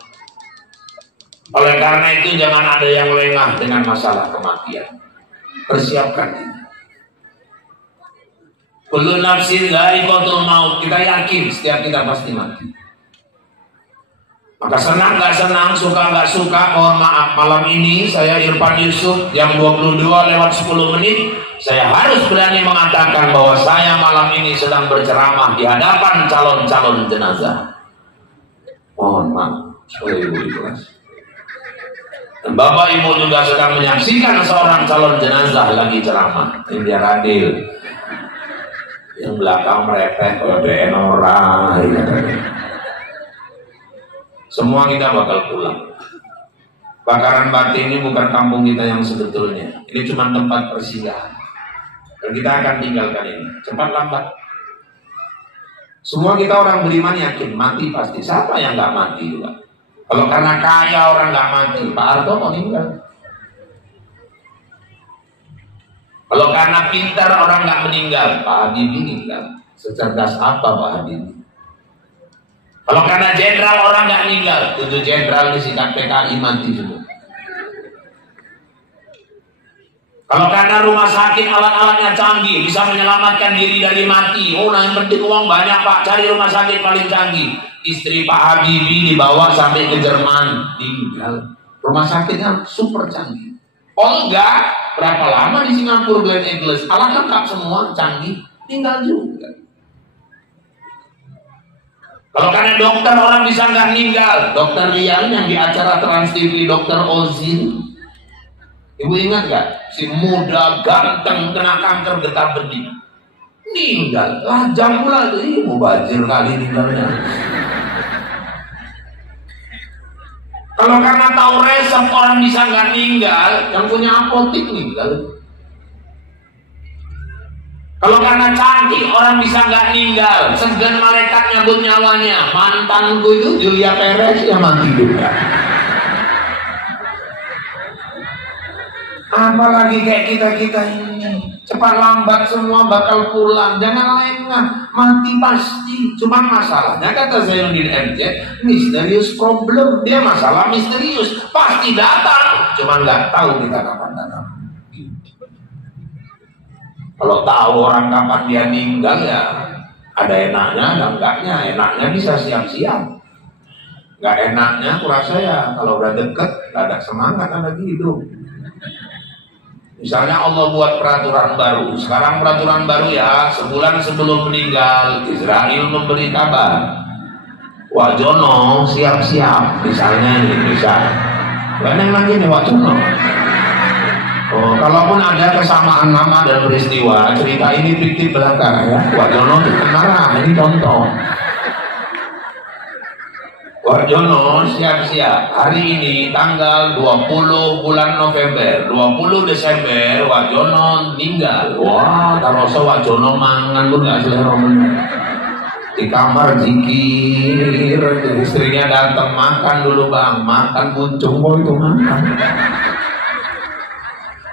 Oleh karena itu jangan ada yang lengah dengan masalah kematian. Persiapkan ini. Kullu nafsin dha'iqatul maut, kita yakin setiap kita pasti mati. Maka senang gak senang, suka gak suka, mohon maaf, malam ini saya Irfan Yusuf jam 22:10 saya harus berani mengatakan bahwa saya malam ini sedang berceramah di hadapan calon-calon jenazah. Mohon maaf, supaya ibu ikhlas. Dan Bapak Ibu juga sedang menyaksikan seorang calon jenazah lagi ceramah. Ini dia adil. Yang belakang merepet kalau ada enora. Semua kita bakal pulang. Bakaran batin ini bukan kampung kita yang sebetulnya. Ini cuma tempat persinggahan. Dan kita akan tinggalkan ini. Cepat lambat. Semua kita orang beriman yakin mati pasti. Siapa yang nggak mati juga? Kalau karena kaya orang nggak mati, Pak Harto meninggal. Kalau karena pintar orang nggak meninggal, Pak Habibie meninggal. Secerdas apa Pak Habibie? Kalau karena jenderal orang nggak meninggal, 7 jenderal di sikap PKI mati semua. Kalau karena rumah sakit alat-alatnya canggih, bisa menyelamatkan diri dari mati. Oh, nah yang penting uang banyak Pak, cari rumah sakit paling canggih. Istri Pak Habibie dibawa sampai ke Jerman, tinggal. Rumah sakitnya super canggih. Oh enggak, berapa lama di Singapura Glen Eagles, alat lengkap semua, canggih, tinggal juga. Kalau karena dokter orang bisa nggak meninggal, Dokter Rian yang di acara Trans TV, Dokter Ozin, ibu ingat nggak? Si muda ganteng kena kanker getah benih, meninggal. Lajang pula tuh, ibu bajir kali meninggalnya. Kalau karena tahu resep orang bisa nggak meninggal, yang punya apotik meninggal. Kalau karena cantik orang bisa nggak meninggal, segan malaikat nyabut nyawanya. Mantanku itu Julia Perez yang mati juga. Apalagi kayak kita ini, cepat lambat semua bakal pulang. Jangan lengah, mati pasti. Cuma masalahnya kata Zainuddin MJ, misterius problem. Dia masalah misterius, pasti datang. Cuma nggak tahu kita kapan datang. Kalau tahu orang kapan dia meninggal ya ada enaknya, ada enggaknya. Enaknya bisa siap-siap. Nggak enaknya aku rasa ya kalau udah deket nggak ada semangat lagi hidup. Misalnya Allah buat peraturan baru. Sekarang peraturan baru ya, sebulan sebelum meninggal Israel memberi kabar. Wak Jono siap-siap. Misalnya ini bisa. Banyak lagi nih Wak Jono. Oh, kalaupun ada kesamaan nama dan peristiwa, cerita ini fiktif belaka ya. Wak Jono dikenal, ini contoh. Wak Jono siap-siap. Hari ini tanggal 20 bulan November, 20 Desember Wak Jono meninggal. Wah, taroso Wak Jono mangan pun gak selera di kamar zikir. Istrinya datang, makan dulu bang, makan buncung kok itu makan.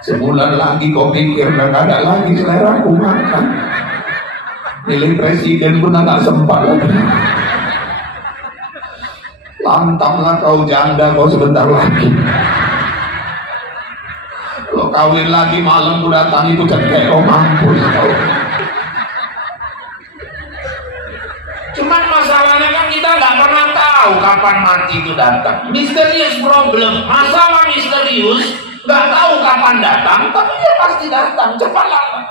Sebulan lagi kau pikir dan ada lagi selera aku makan. Milih presiden pun tak sempat lagi. Lantamlah kau janda kau sebentar lagi. Kalau kawin lagi malam ku datang itu cekek kau mampus kau. Cuman masalahnya kan kita kita nggak pernah tahu kapan mati itu datang. Misterius problem, masalah misterius, nggak tahu kapan datang, tapi dia pasti datang, cepat lambat.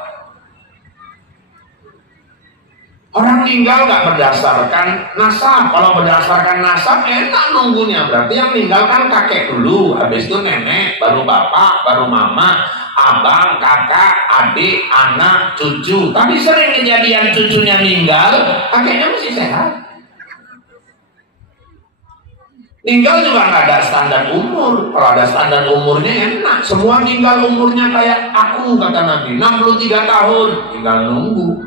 Orang meninggal nggak berdasarkan nasab. Kalau berdasarkan nasab enak nunggunya. Berarti yang meninggal kan kakek dulu, habis itu nenek, baru bapak, baru mama, abang, kakak, adik, anak, cucu. Tapi sering kejadian cucunya meninggal, kakeknya masih sehat. Meninggal juga nggak ada standar umur. Kalau ada standar umurnya enak. Semua meninggal umurnya kayak aku, kata Nabi, 63 tahun, tinggal nunggu.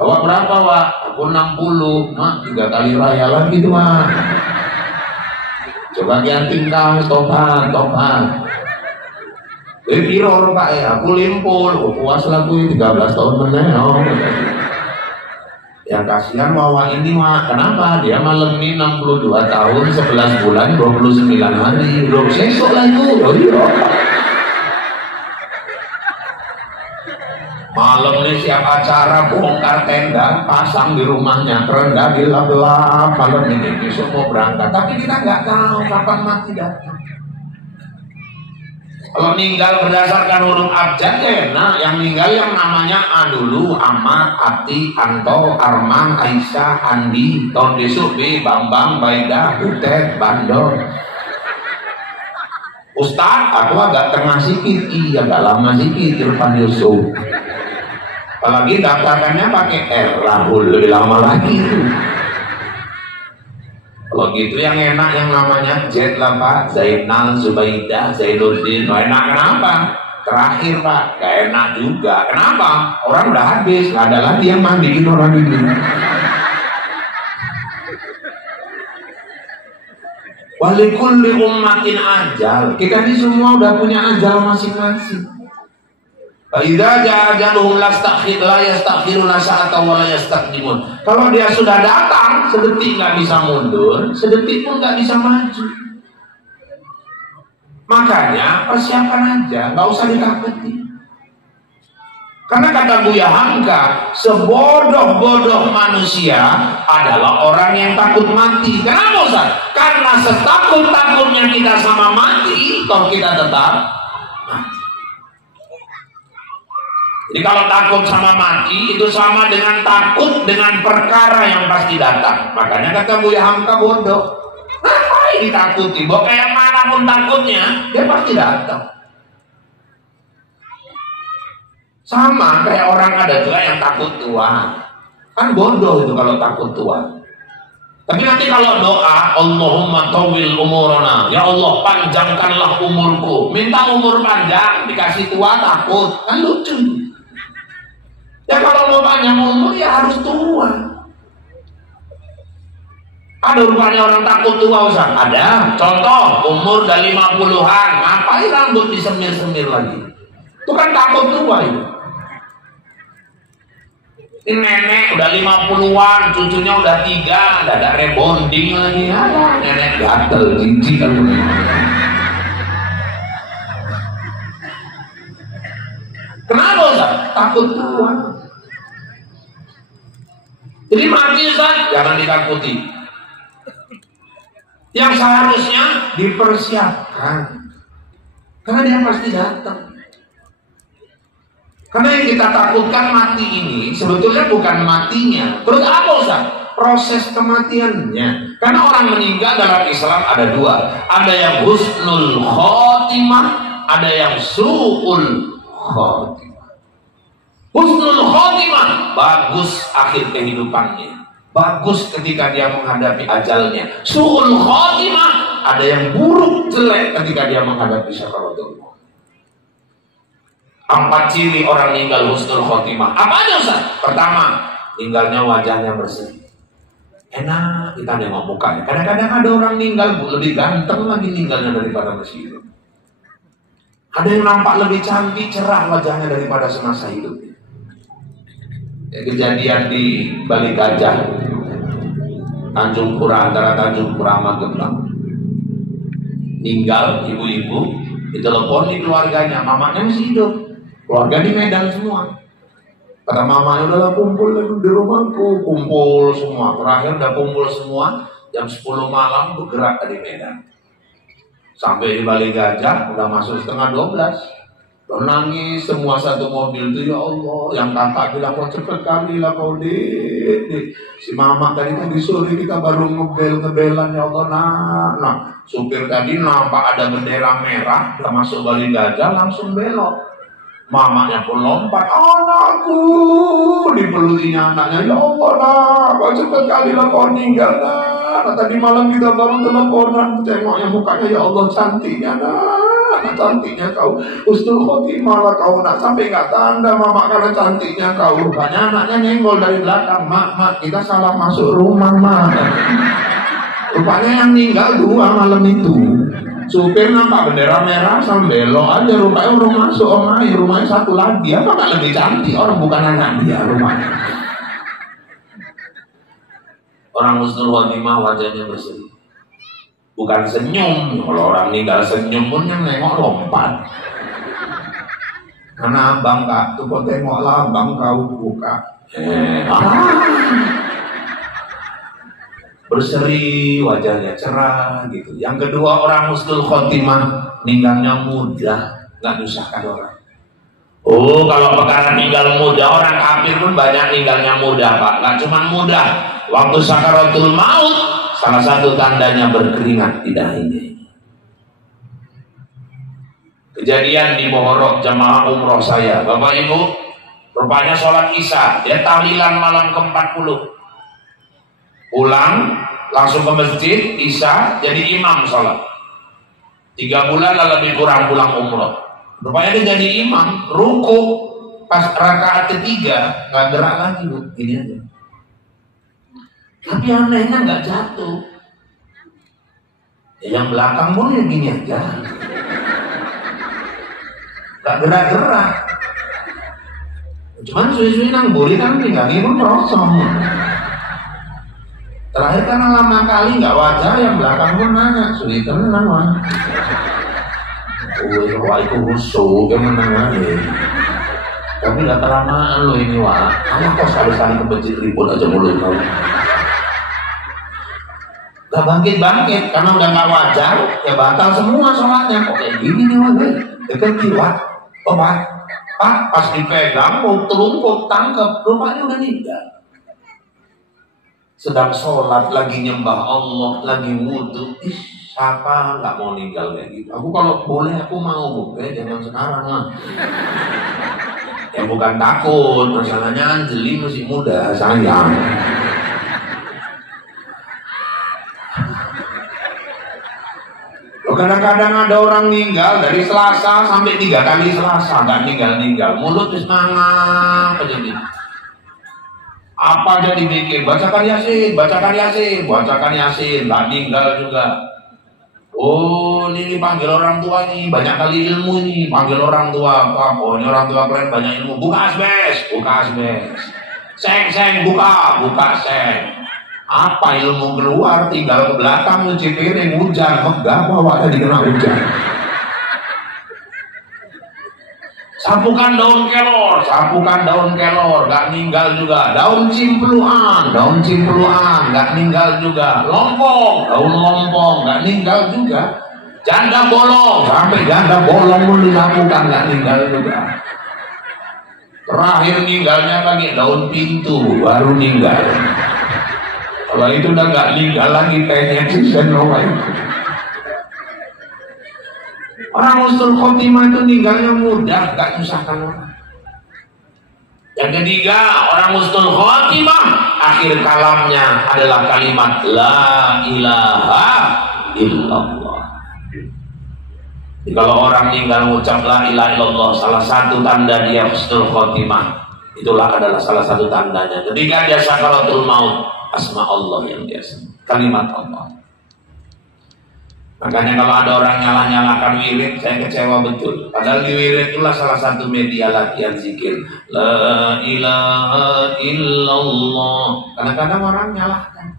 Awak berapa, Wak? Aku 60. Mak, 3 kali raya lagi tuh, Mak. Coba ganti kau, topan. Piror, Pak, ya. Aku limpul. Puas lah tuh 13 tahun meneh. Oh. Yang kasihan Wak ini, Mak. Kenapa? Dia malam ini 62 tahun, 11 bulan, 29 hari. Belum sesok lah itu. Oh iya. Malam ini siap acara bongkar tenda, pasang di rumahnya, terendah gelap-gelap. Malam ini besok mau berangkat, tapi kita nggak tahu kapan mati datang. Kalau meninggal berdasarkan huruf abjad ya enak. Yang meninggal yang namanya A dulu, Ahmad, Ati, Anto, Arman, Aisyah, Andi. Tahun besok B, Bambang, Baida, Butet, Bando. Ustaz, aku agak tengah sikit, iya agak lama sikit, Irfan Yusuf. Apalagi daftarkannya pakai R, Rahul, lebih lama lagi itu. Kalau gitu yang enak yang namanya Z lah Pak, Zainal, Zubaidah, Zainuddin. Oh, enak kenapa? Terakhir Pak, gak enak juga. Kenapa? Orang udah habis, gak ada lagi yang mandiin orang ini. Walikulli ummatin ajal. Kita ini semua udah punya ajal masing-masing. Idza jaa ajaluhum la yastakhiruna sa'atan wa la yastaqdimun. Kalau dia sudah datang, sedetik nggak bisa mundur, sedetik pun nggak bisa maju. Makanya persiapan aja, nggak usah ditakuti. Karena kata Buya Hamka, sebodoh-bodoh manusia adalah orang yang takut mati. Kenapa Ustaz? Karena setakut-takutnya kita sama mati, toh kita tetap mati. Jadi kalau takut sama mati itu sama dengan takut dengan perkara yang pasti datang. Makanya kata Buya Hamka bodoh. Ngapain ditakuti? Bahwa kayak manapun takutnya, dia pasti datang. Sama kayak orang ada juga yang takut tua. Kan bodoh itu kalau takut tua. Tapi nanti kalau doa, Allahumma tawil umurana, ya Allah panjangkanlah umurku. Minta umur panjang, dikasih tua takut. Kan lucu. Ya kalau mau panjang umur ya harus tua. Ada rupanya orang takut tua Ustaz? Ada. Contoh, umur udah 50-an, ngapain rambut disemir-semir lagi? Itu kan takut tua itu. Ini nenek udah 50-an, cucunya udah 3, ada rebonding lagi. Nenek gatel, jijik kan. Kenapa Ustaz? Takut tua. Jadi mati Ustaz, jangan ditakuti. Yang seharusnya dipersiapkan. Karena dia pasti datang. Karena yang kita takutkan mati ini sebetulnya bukan matinya. Terus apa Ustaz? Proses kematiannya. Karena orang meninggal dalam Islam ada dua. Ada yang husnul khotimah, ada yang su'ul khotimah. Husnul khotimah, bagus akhir kehidupannya, bagus ketika dia menghadapi ajalnya. Su'ul khotimah, ada yang buruk jelek ketika dia menghadapi sakaratul maut. 4 ciri orang meninggal husnul khotimah. Apa aja Ustaz? Pertama, tinggalnya wajahnya bersih. Enak kita nengok mukanya. Kadang-kadang ada orang meninggal lebih ganteng lagi meninggalnya daripada masih hidup. Ada yang nampak lebih cantik, cerah wajahnya daripada semasa hidup. Kejadian di Balik Gajah, Tanjung Pura, antara Tanjung Pura sama Gemlang. Meninggal ibu-ibu, ditelepon di keluarganya, mamanya masih hidup. Keluarga di Medan semua. Kata mama, udahlah kumpul di rumahku, kumpul semua. Terakhir udah kumpul semua, jam 10 malam bergerak dari Medan. Sampai di Bali Gajah, udah masuk setengah 12. Udah nangis semua satu mobil itu, ya Allah. Yang kakak bilang, kok cepet kali lah kau di. Si mama tadi tuh disuruh kita baru ngebelan, ya Allah. Nah, supir tadi nampak ada bendera merah, udah masuk Bali Gajah, langsung belok. Mamanya pun lompat, anakku, dipelukinya anaknya, ya Allah lah, kau cepet kali lah kau meninggal lah. Tadi malam kita baru teleponan, tengoknya mukanya, ya Allah cantiknya nah, cantiknya kau, husnul khotimah lah kau nak, sampai nggak tanda mama karena cantiknya kau. Rupanya anaknya nyenggol dari belakang, mak kita salah masuk rumah mak. Rupanya yang meninggal 2 malam itu. Supir nampak bendera merah sambil belok aja, rupanya orang masuk rumahnya satu lagi. Apa gak lebih cantik? Orang bukan anak dia rumahnya. Orang husnul khotimah wajahnya berseri. Bukan senyum. Kalau orang meninggal senyum pun yang nengok lompat. Karena abang kak, tuh kok tengoklah abang kau buka. Berseri, wajahnya cerah gitu. Yang kedua, orang husnul khotimah meninggalnya muda, nggak nyusahkan orang. Oh, kalau perkara meninggal muda, orang kafir pun banyak meninggalnya muda, Pak. Nggak cuma muda, waktu sakaratul maut, salah satu tandanya berkeringat di dahinya. Kejadian di Bohorok jamaah umroh saya, Bapak Ibu, rupanya sholat isya, dia tahlilan malam ke-40. Pulang langsung ke masjid, isya jadi imam sholat. 3 bulan lah lebih kurang pulang umroh. Rupanya dia jadi imam, ruku pas rakaat ketiga nggak gerak lagi bu, gini aja. Tapi anehnya nggak jatuh. Yang belakang pun ya gini aja, nggak gerak-gerak. Cuman suwi-suwi nang buri kan tinggal ini pun rosong. Terakhir karena lama kali nggak wajar, yang belakang pun nanya, sulit tenang wah. Wah itu busuk, yang menang aja. Tapi nggak kelamaan lo ini wah. Anak kok sekali-sekali ke masjid ribut aja mulut kau. Gak bangkit-bangkit karena udah nggak wajar, ya batal semua sholatnya. Kok kayak gini nih wah, deket kiwat, pak pas dipegang, mau terungkup, tangkep, rupanya udah meninggal. Sedang sholat, lagi nyembah Allah, lagi wudhu. Siapa nggak mau ninggal kayak gitu? Aku kalau boleh aku mau bu, jangan sekarang lah. Ya bukan takut, masalahnya Anjeli masih muda, sayang. Kadang-kadang ada orang meninggal dari Selasa sampai 3 kali Selasa, nggak ninggal. Mulut semangat aja gitu. Apa aja dibikin, bacakan Yasin, tak ninggal juga. Oh ini panggil orang tua nih, banyak kali ilmu ini, panggil orang tua, apa? Oh ini orang tua kalian banyak ilmu, buka asbes. Seng, buka seng. Apa ilmu keluar, tinggal ke belakang, nyuci piring, hujan, megah, bawahnya dikena hujan. Sapukan daun kelor, gak ninggal juga. Daun cimpluan, gak ninggal juga. Daun lompong, gak ninggal juga. Janda bolong, sampai janda bolong pun disapukan, gak ninggal juga. Terakhir ninggalnya lagi daun pintu, baru ninggal. Kalau itu udah gak ninggal lagi, kayaknya season itu. Orang husnul khotimah itu ninggalnya mudah, gak nyusahkan orang. Yang ketiga, orang husnul khotimah akhir kalamnya adalah kalimat la ilaha illallah. Jadi kalau orang meninggal mengucap la ilaha illallah, salah satu tanda dia husnul khotimah. Itulah adalah salah satu tandanya. Ketika dia sakaratul maut, asma Allah yang biasa, kalimat Allah. Makanya kalau ada orang nyalah-nyalakan wirid, saya kecewa betul. Padahal di wirid itulah salah satu media latihan zikir. La ilaha illallah. Kadang-kadang orang nyalahkan.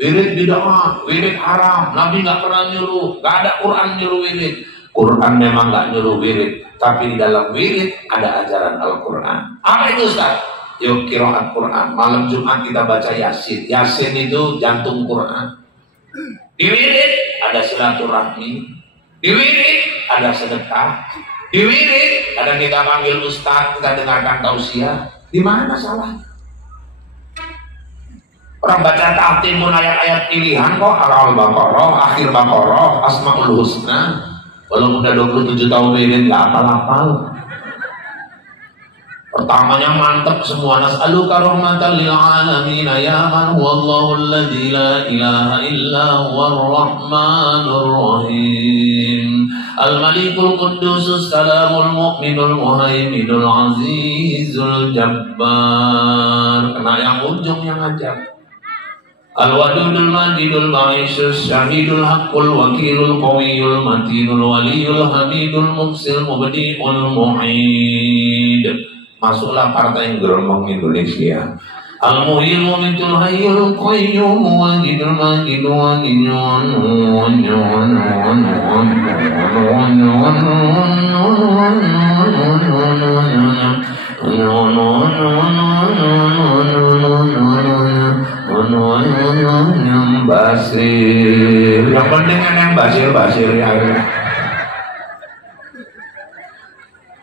Wirid bid'ah, wirid haram. Nabi nggak pernah nyuruh, nggak ada Quran nyuruh wirid. Quran memang nggak nyuruh wirid, tapi di dalam wirid ada ajaran Al-Quran. Apa itu Ustaz? Yuk qiraat Quran. Malam Jumat kita baca Yasin. Yasin itu jantung Quran. Di wirid ada silaturahmi. Di wirid ada sedekah. Di wirid ada kita panggil Ustaz, kita dengarkan tausiah. Di mana salahnya? Orang baca tahtim pun ayat-ayat pilihan kok, Al-Baqarah, akhir Baqarah, Asmaul Husna. Walaupun udah 27 tahun ini nggak apal-apal. Pertamanya mantep semua. Nas'aluka rahmatan lil alamin ya man huwallahu alladzi la ilaha illa huwar rahmanur rahim. Al-Malikul Quddusus Salamul Mu'minul Muhaiminul Azizul Jabbar. Kena yang ujung yang ajak. Al-Wadudul Majidul Ma'isyus Syahidul Haqqul Wakilul Qawiyul Matinul Waliyul Hamidul Mufsil Mubdi'ul Mu'id. Masuklah partai gerombong Indonesia. Al-Muhyil Mumitul Hayyul Qayyum Wajidul Majidul Basir. Yang penting kan yang basir ya.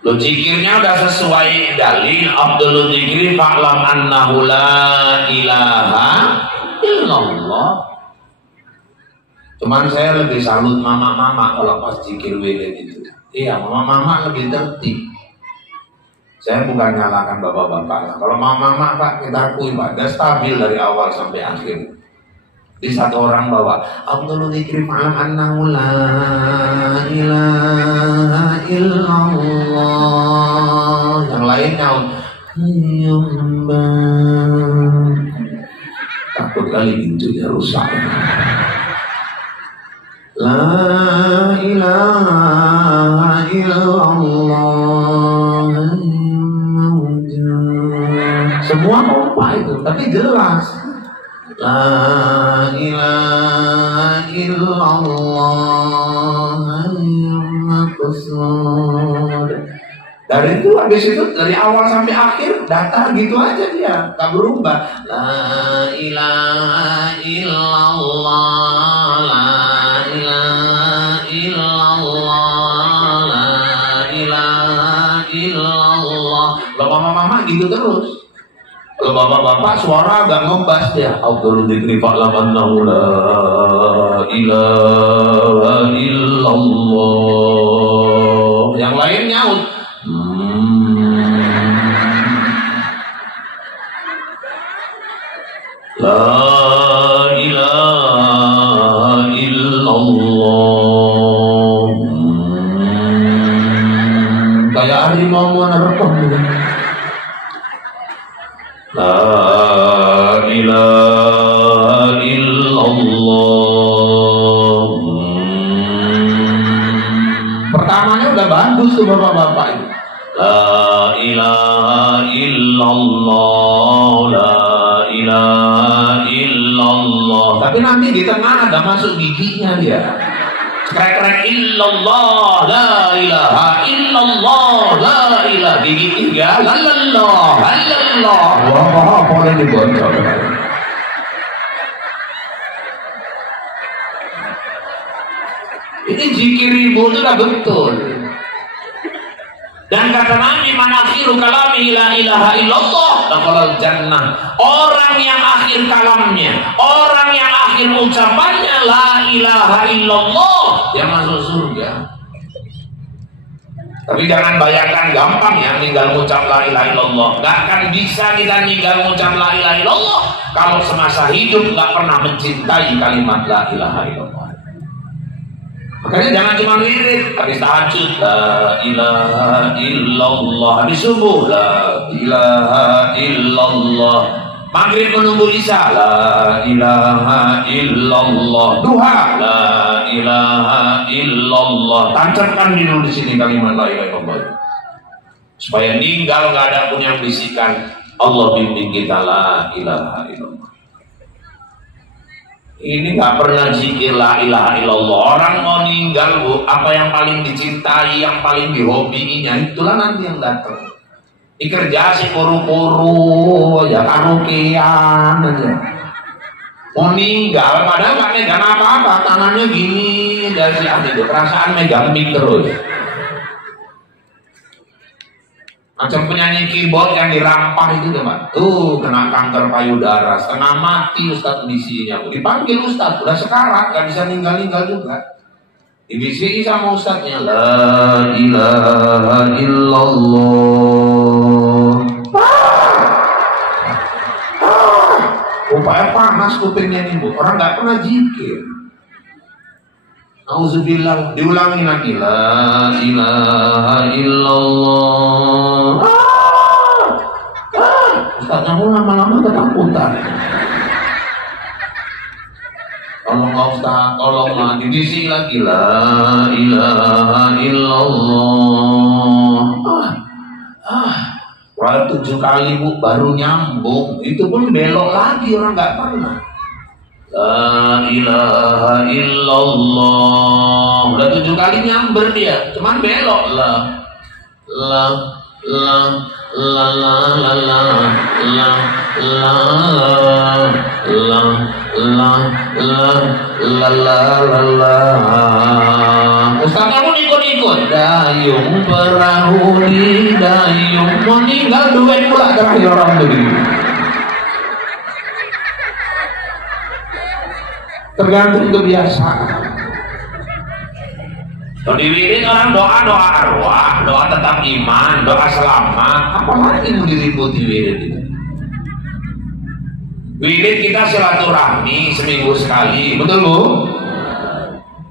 Lo zikirnya udah sesuai dalil. Abdul zikri fa'lam annahu la ilaha illallah. Cuman saya lebih salut mama-mama kalau pas zikir wirid itu. Iya, mama-mama lebih tertib. Saya bukan nyalakan bapak-bapak. Kalau mama-mama Pak, kita akui Pak, dia stabil dari awal sampai akhir. Di satu orang bawa Abdul zikri fa'lam annahu la ilaha illallah. Yang lainnya takut kali pintunya rusak. La ilaha illallah. Semua kompak itu, tapi jelas. La ilaha illallah. Dari itu habis itu dari awal sampai akhir datar gitu aja dia, tak berubah. La ilaha illallah. La ilaha illallah. La ilaha illallah. Kalau mama-mama gitu terus. Kalau bapak-bapak suara agak ngebas dia. Abdul dzikri fa'lam annahu la ilaha illallah. Yang lain nyaut. La ilaha illallah. Kayak harimau menerpah. La ilaha illallah. Pertamanya udah bagus tuh bapak-bapak itu. La ilaha illallah. La ilaha illallah. Tapi nanti di tengah ada masuk giginya dia. Krek-krek illallah, la ilaha illallah, la ilaha. Gigi tiga, lalallah, halallah. Wah, boleh dibocor. Ini zikir ribu itu udah betul. Dan kata Nabi, man akhiru kalami la ilaha illallah dakhalal jannah. Orang yang akhir kalamnya, orang yang akhir ucapannya la ilaha illallah, yang masuk surga. Tapi jangan bayangkan gampang ya tinggal ngucap la ilaha illallah. Gak akan bisa kita tinggal ngucap la ilaha illallah kalau semasa hidup gak pernah mencintai kalimat la ilaha illallah. Makanya jangan cuma wirid, habis tahajud la ilaha illallah, habis subuh la ilaha illallah, maghrib menunggu isya la ilaha illallah, duha la ilaha illallah. Tancapkan dulu di sini kalimat la ilaha illallah supaya ninggal nggak ada pun yang bisikan Allah bimbing kita la ilaha illallah. Ini nggak pernah zikir la ilaha illallah. Orang mau meninggal bu, apa yang paling dicintai, yang paling dihobinya, itulah nanti yang datang. Dikerja si kuru-kuru, ya karaokean aja. Mau meninggal, padahal nggak megang apa-apa, tangannya gini dari si ahli itu, perasaan megang mic terus. Macam penyanyi keyboard yang dirampah itu teman, kena kanker payudara, setengah mati Ustadz kondisinya. Dipanggil Ustadz, udah sekarat, gak bisa ninggal juga. Dibisiki sama Ustadznya, la ilaha illallah. Upaya panas kupingnya nih bu, orang nggak pernah zikir. Auzubillah, diulangi lagi, la ilaha illallah. Ustaznya pun lama-lama ketakutan. Tolonglah Ustaz, tolonglah, dibisik lagi, la ilaha illallah. 7 kali bu, baru nyambung. Itu pun belok lagi, orang nggak pernah. La ilaha illallah. Udah 7 kali nyamber dia, cuman belok. La la la la la la la la la la la la la. Ustaz kamu ikut-ikut. Dayung perahu di dayung, meninggal duit pula terakhir orang begini. Tergantung kebiasaan. Kalau diwirid orang doa arwah, doa tentang iman, doa selamat. Apalagi yang diributi wirid itu? Wirid kita silaturahmi seminggu sekali, betul bu?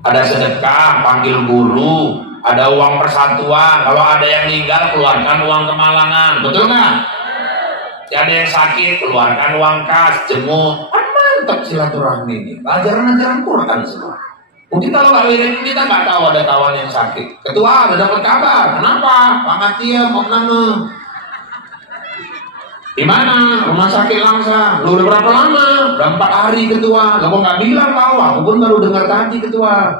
Ada sedekah, panggil guru, ada uang persatuan. Kalau ada yang meninggal, keluarkan uang kemalangan, betul nggak? Ada yang sakit, keluarkan uang kas, jenguk. Mantap silaturahmi ini, ajaran-ajaran Quran semua. Mungkin kalau nggak wirid kita nggak tahu ada kawan yang sakit. Ketua udah dapat kabar, kenapa? Pak Matia mau nanya. Di mana? Rumah sakit Langsa. Lu udah berapa lama? Udah 4 hari ketua. Lo kok nggak bilang tahu? Aku pun baru dengar tadi ketua.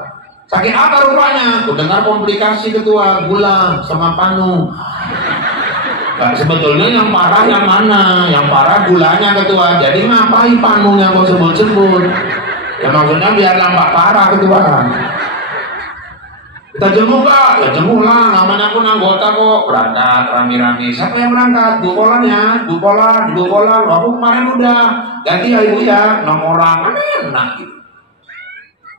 Sakit apa rupanya? Aku dengar komplikasi ketua, gula sama panu. Nah, sebetulnya yang parah yang mana? Yang parah gulanya ketua. Jadi ngapain panu yang kau sebut-sebut? Ya maksudnya biar nampak parah ketua. Kita jenguk lah, ya jenguk lah, namanya pun anggota kok. Berangkat rame-rame. Siapa yang berangkat? Bu Polannya, Bu Polan, Bu Polan. Aku kemarin udah ganti ya ibu ya, 6 orang. Kan enak gitu.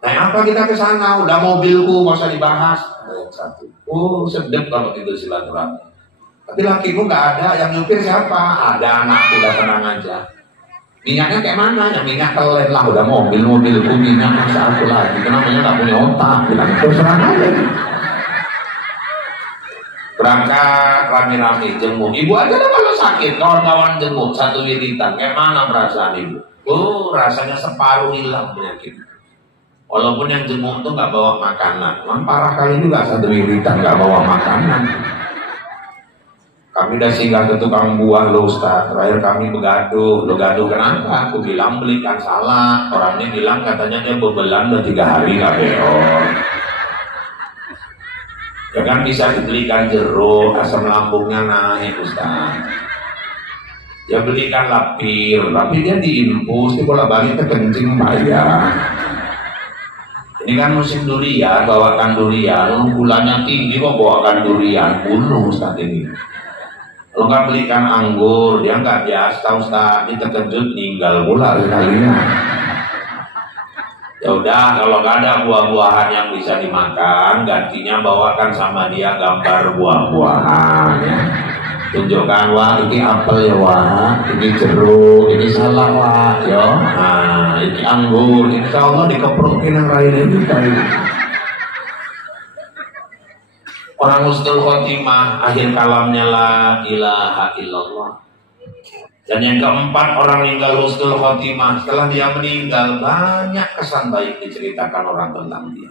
Nah apa kita ke sana? Udah mobilku, nggak usah dibahas. Ada yang satu. Oh sedep kalau itu silaturahmi. Tapi lakiku nggak ada, yang nyupir siapa? Ada anak, udah tenang aja. Minyaknya kayak mana? Ya minyak telet lah, udah mobilku minyak masa aku lagi. Kenapa nggak punya otak? Bilang terserah aja. Berangkat rame-rame jenguk. Ibu aja lah kalau sakit, kawan-kawan jenguk 1 wiritan. Kayak mana perasaan ibu? Rasanya separuh hilang penyakit. Walaupun yang jenguk tuh nggak bawa makanan. Memang parah kali juga 1 wiritan nggak bawa makanan. Kami udah singgah ke tukang buah lo Ustaz. Terakhir kami begaduh. Lo gaduh kenapa? Aku bilang belikan salad. Orangnya bilang katanya dia bebelan udah 3 hari gak beol. Ya kan bisa dibelikan jeruk, asam lambungnya naik Ustaz. Ya belikan lapir, tapi dia diinfus, dia bola balik ke kencing bayar. Ini kan musim durian, bawakan durian. Gulanya tinggi kok bawakan durian, bunuh Ustaz ini. Kalau nggak belikan anggur, dia nggak biasa Ustaz, dia terkejut meninggal pula sekalinya. Ya udah, kalau nggak ada buah-buahan yang bisa dimakan, gantinya bawakan sama dia gambar buah-buahan. Ya. Tunjukkan wah, ini apel ya wah, ini jeruk, ini salak wah, yo. Nah, ini anggur, insya Allah dikeprokin yang lain ini tadi. Orang husnul khotimah, akhir kalamnya la ilaha illallah. Dan yang keempat, orang meninggal husnul khotimah. Setelah dia meninggal, banyak kesan baik diceritakan orang tentang dia.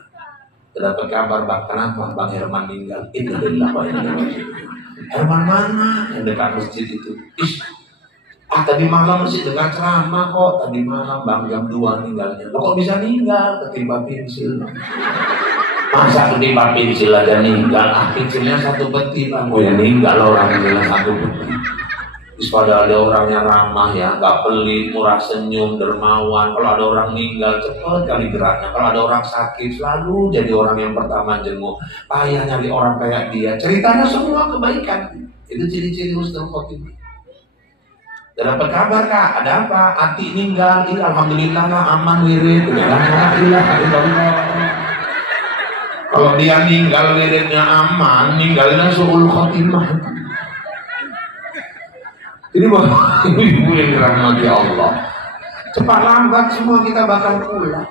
Dapat kabar bang, kenapa Bang Herman meninggal? Innalillahi wa inna ilaihi raji'un. Herman mana? Yang dekat masjid itu. Tadi malam masih dengar ceramah kok. Tadi malam bang jam 2 ninggalnya. Lo kok bisa ninggal? Ketimpa pensil. Masa ketimpa pensil aja ninggal? Pensilnya 1 peti bang. Oh ya ninggal orangnya 1 peti. Terus pada ada orang yang ramah ya, gak pelit, murah senyum, dermawan. Kalau ada orang meninggal cepet kali geraknya. Kalau ada orang sakit selalu jadi orang yang pertama jenguk. Payah nyari orang kayak dia. Ceritanya semua kebaikan. Itu ciri-ciri husnul khotimah. Dan dapat kabar kak, ada apa? Ati ninggal, alhamdulillah lah aman wirid. Kalau dia ninggal wiridnya aman, ninggalnya su'ul khotimah. Ini bapak ibu yang dirahmati Allah. Cepat lambat semua kita bakal pulang.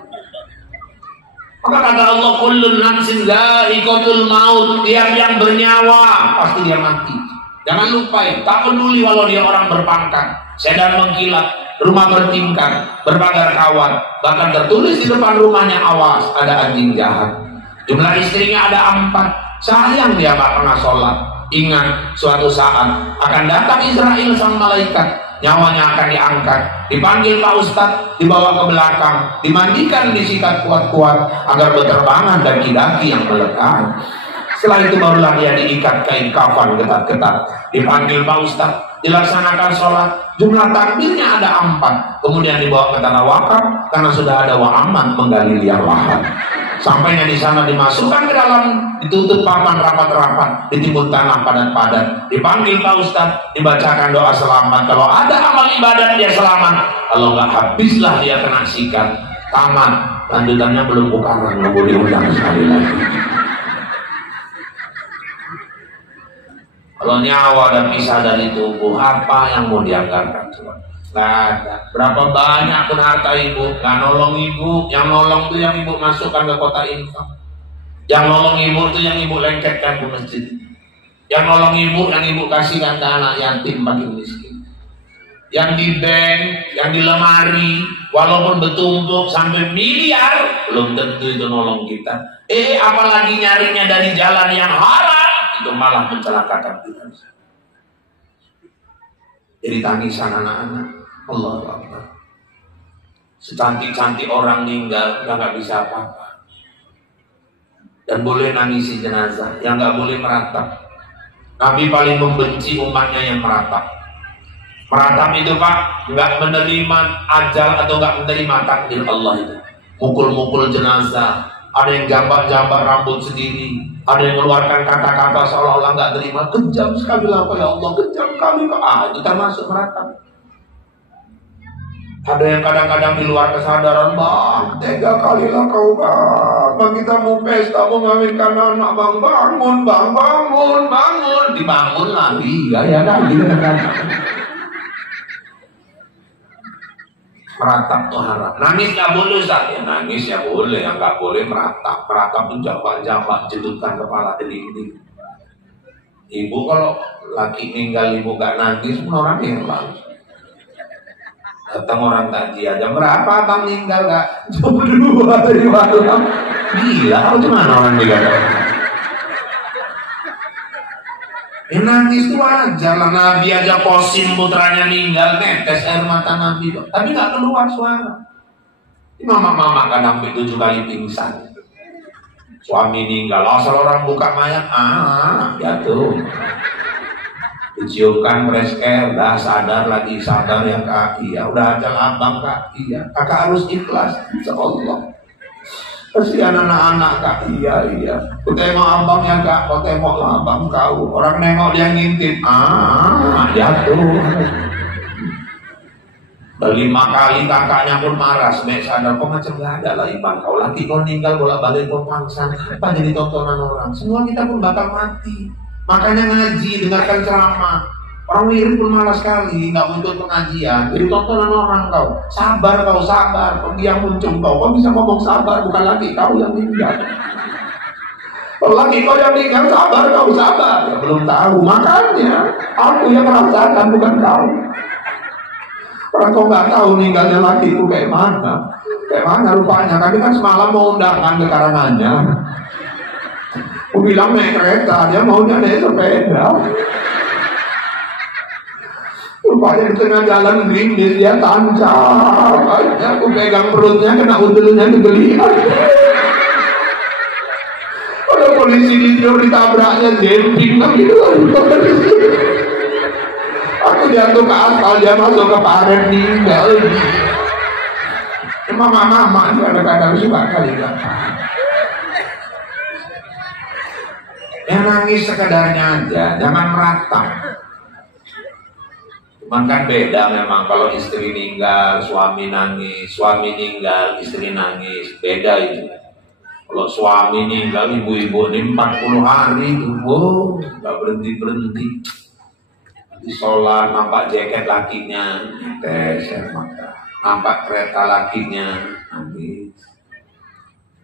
Maka kata Allah, kullun nafsin dha'iqatul maut. Tiap yang bernyawa pasti dia mati. Jangan lupa ya, tak peduli walau dia orang berpangkat, sedan mengkilat, rumah bertingkat, berpagar kawan, bahkan tertulis di depan rumahnya, awas ada anjing jahat. Jumlah istrinya ada 4, sayang dia gak pernah sholat. Ingat suatu saat akan datang Israel sang malaikat, nyawanya akan diangkat, dipanggil Pak Ustadz, dibawa ke belakang, dimandikan, disikat kuat-kuat agar berterbangan daki-daki yang melekat. Setelah itu barulah dia diikat kain kafan ketat-ketat, dipanggil Pak Ustadz, dilaksanakan sholat, jumlah takbirnya ada 4, kemudian dibawa ke tanah wakaf karena sudah ada wa'aman menggali liang lahat. Sampainya di sana dimasukkan ke dalam, ditutup papan rapat-rapat, ditimbun tanah padat-padat, dipanggil Pak Ustadz, dibacakan doa selamat. Kalau ada amal ibadat dia selamat, kalau nggak habislah dia kena sikat, tamat. Lanjutannya belum bukan, nunggu diundang sekali lagi. Kalau nyawa dan pisah dari tubuh, apa yang mau dianggarkan Tuhan? Nggak ada. Berapa banyak pun harta ibu, nggak nolong ibu. Yang nolong itu yang ibu masukkan ke kota infak. Yang nolong ibu itu yang ibu lengketkan ke masjid. Yang nolong ibu, yang ibu kasihkan ke anak yatim makin miskin. Yang di bank, yang di lemari, walaupun bertumpuk sampai miliar, belum tentu itu nolong kita. Apalagi nyarinya dari jalan yang haram, itu malah mencelakakan kita. Jadi tangisan anak-anak. Allah Akbar. Secantik-cantik orang meninggal, nggak bisa apa-apa. Dan boleh nangisi jenazah, yang nggak boleh meratap. Nabi paling membenci umatnya yang meratap. Meratap itu Pak, nggak menerima ajal atau nggak menerima takdir Allah itu. Mukul-mukul jenazah, ada yang jambat-jambat rambut sendiri, ada yang mengeluarkan kata-kata seolah-olah nggak terima. Kejam sekali lah ya Allah, kejam kali Pak. Itu termasuk meratap. Ada yang kadang-kadang di luar kesadaran, bang, tega kali lah kau bang kita mau pesta, mau ngawinkan anak bang, bangun bang, bangun, dibangun lagi, ya kan, gitu kan. Meratap tuh haram. Nangis nggak boleh Ustaz, ya nangis ya boleh, yang nggak boleh meratap. Meratap pun jambat-jambat, jedutkan kepala dinding. Ibu kalau laki ninggal ibu gak nangis, orang heran. Datang orang takziah, jam berapa bang meninggal kak? Jam 2 dari malam. Gila, kau gimana orang meninggal? Nangis itu wajar lah. Nabi aja Qasim putranya meninggal, netes air mata Nabi, tapi nggak keluar suara. Mama-mama kan sampai 7 kali pingsan. Suami meninggal, asal orang buka mayat, jatuh. Diciumkan fresh-air, udah sadar lagi, sadar ya kak, iya udah ajal abang kak, iya kakak harus ikhlas, insyaallah. Kasihan anak-anak kak, iya kau tengok abang ya kak, kau tengoklah abang kau, orang nengok dia ngintip, jatuh. 5 kali kakaknya pun marah, sebaik sadar, kok macam gak ada lah iman kau, laki kau meninggal bolak-balik kau pangsan, apa jadi tontonan orang, semua kita pun bakal mati. Makanya ngaji, dengarkan ceramah. Orang wirid pun malas sekali, nggak butuh pengajian. Jadi tontonan orang kau. Sabar kau, sabar. Kau diam muncung kau bisa ngomong sabar, bukan lagi kau yang meninggal. Kalau lagi kau yang meninggal, sabar kau, sabar. Ya, belum tahu, makanya aku yang merasakan, bukan kau. Orang kau nggak tahu meninggalnya laki itu kayak mana. Kayak mana rupanya. Kami kan semalam mau undangan ke Karanganyar. Aku bilang naik kereta, dia maunya naik sepeda. Rupanya di tengah jalan gerimis dia tancap. Aku pegang perutnya kena udelnya digeliat. Ada polisi tidur ditabraknya jemping gitu. Aku jatuh ke aspal, dia masuk ke paret tinggal. Mama kadang-kadang suka kali kan. Yang nangis sekedarnya aja, jangan meratap. Cuman kan beda memang kalau istri meninggal, suami nangis, suami meninggal, istri nangis, beda itu. Kalau suami meninggal, ibu-ibu ini 40 hari itu, wow, gak berhenti-berhenti. Di sholat, nampak jaket lakinya, tes, nampak kereta lakinya, nangis.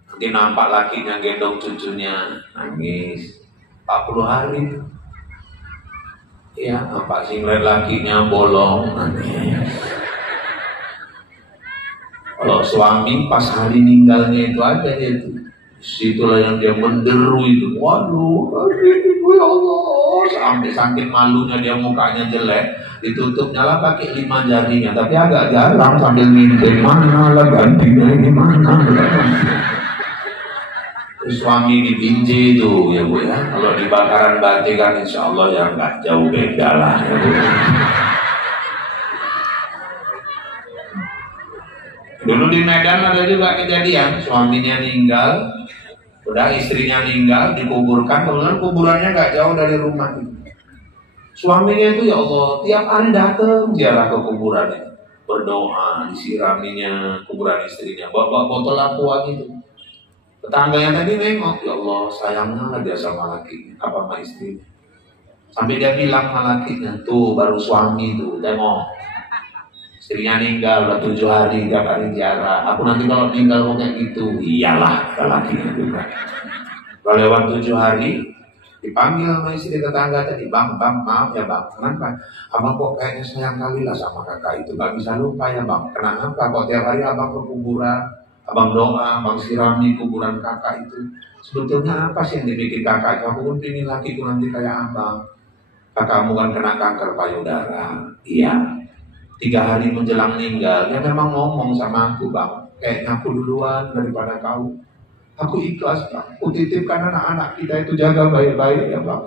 Nanti nampak lakinya gendong cucunya, nangis. 40 hari. Ya, nampak singlet lakinya bolong, nangis. Kalau suami pas hari meninggalnya itu ada itu. Situlah yang dia menderu itu. Waduh, ya Allah, sampai saking malunya dia mukanya jelek, ditutupnya lah pakai 5 jarinya, tapi agak jarang sambil minta mana lah gantinya ini mana. Suami dibinci itu ya Bu ya. Kalau dibakaran bati kan insya Allah ya nggak jauh beda lah ya Bu. Dulu di Medan ada juga kejadian, suaminya meninggal, udah istrinya meninggal, dikuburkan, kemudian kuburannya nggak jauh dari rumah itu. Suaminya itu ya Allah, tiap hari datang ziarah ke kuburan itu, berdoa, disiraminya kuburan istrinya, bawa botol aqua gitu. Tetangga yang tadi nengok, ya Allah sayangnya dia sama laki, apa sama istri. Sampai dia bilang sama lakinya, tuh baru suami tuh, tengok. Istrinya meninggal udah 7 hari, tiap hari ziarah. Aku nanti kalau meninggal mau kayak gitu. Iyalah, lakinya juga. Kalau lewat 7 hari, dipanggil sama istri tetangga tadi, bang, maaf ya bang, kenapa? Abang kok kayaknya sayang kali lah sama kakak itu, gak bisa lupa ya bang. Kenapa? Kok tiap hari abang ke kuburan, abang doa, abang sirami kuburan kakak itu. Sebetulnya apa sih yang dibikin kakak? Aku pun pingin lakiku nanti kayak abang. Kakakmu kan kena kanker payudara. Iya. 3 hari menjelang meninggal, dia memang ngomong sama aku, bang, kayaknya aku duluan daripada kau. Aku ikhlas, bang. Aku titipkan anak-anak kita itu jaga baik-baik ya bang.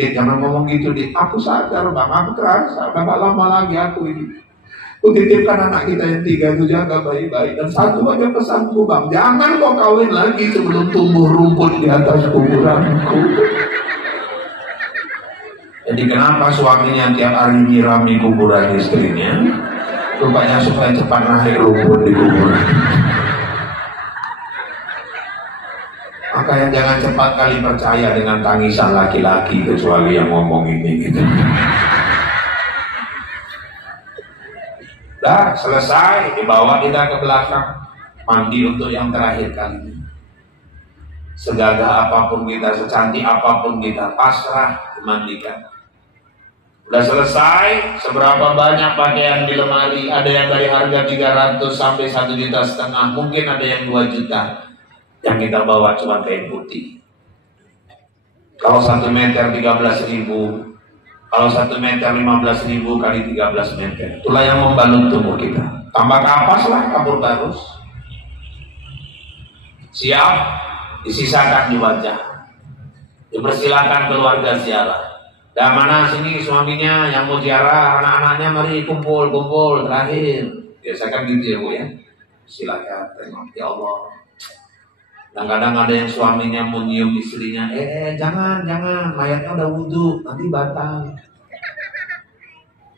Jangan ngomong gitu, Dik. Aku sadar, bang. Aku terasa, gak lama lagi aku ini. Aku titipkan anak kita yang 3 itu jaga baik-baik. Dan satu aja pesanku, bang. Jangan kau kawin lagi sebelum tumbuh rumput di atas kuburanku. Jadi kenapa suaminya tiap hari nyirami kuburan istrinya? Rupanya supaya cepat naik rumput di kuburan. Makanya jangan cepat kali percaya dengan tangisan laki-laki kecuali yang ngomong ini gitu. Dah selesai, dibawa kita ke belakang, mandi untuk yang terakhir kali. Segagah apapun kita, secantik apapun kita, pasrah dimandikan. Udah selesai, seberapa banyak pakaian di lemari, ada yang dari harga 300 sampai 1,5 juta, mungkin ada yang 2 juta. Yang kita bawa cuma kain putih. Kalau 1 meter 13.000, kalau 1 meter 15.000 kali 13 meter, itulah yang membalut tubuh kita. Tambah kapas lah, kabur barus. Siap, disisakan di wajah. Dipersilakan keluarga ziarah. Dan mana sini suaminya yang mau ziarah, anak-anaknya mari kumpul terakhir. Biasa kan gitu ya Bu ya. Silakan tengok ya Allah. Dan kadang ada yang suaminya mau nyium istrinya, jangan, mayatnya udah wudhu, nanti batal.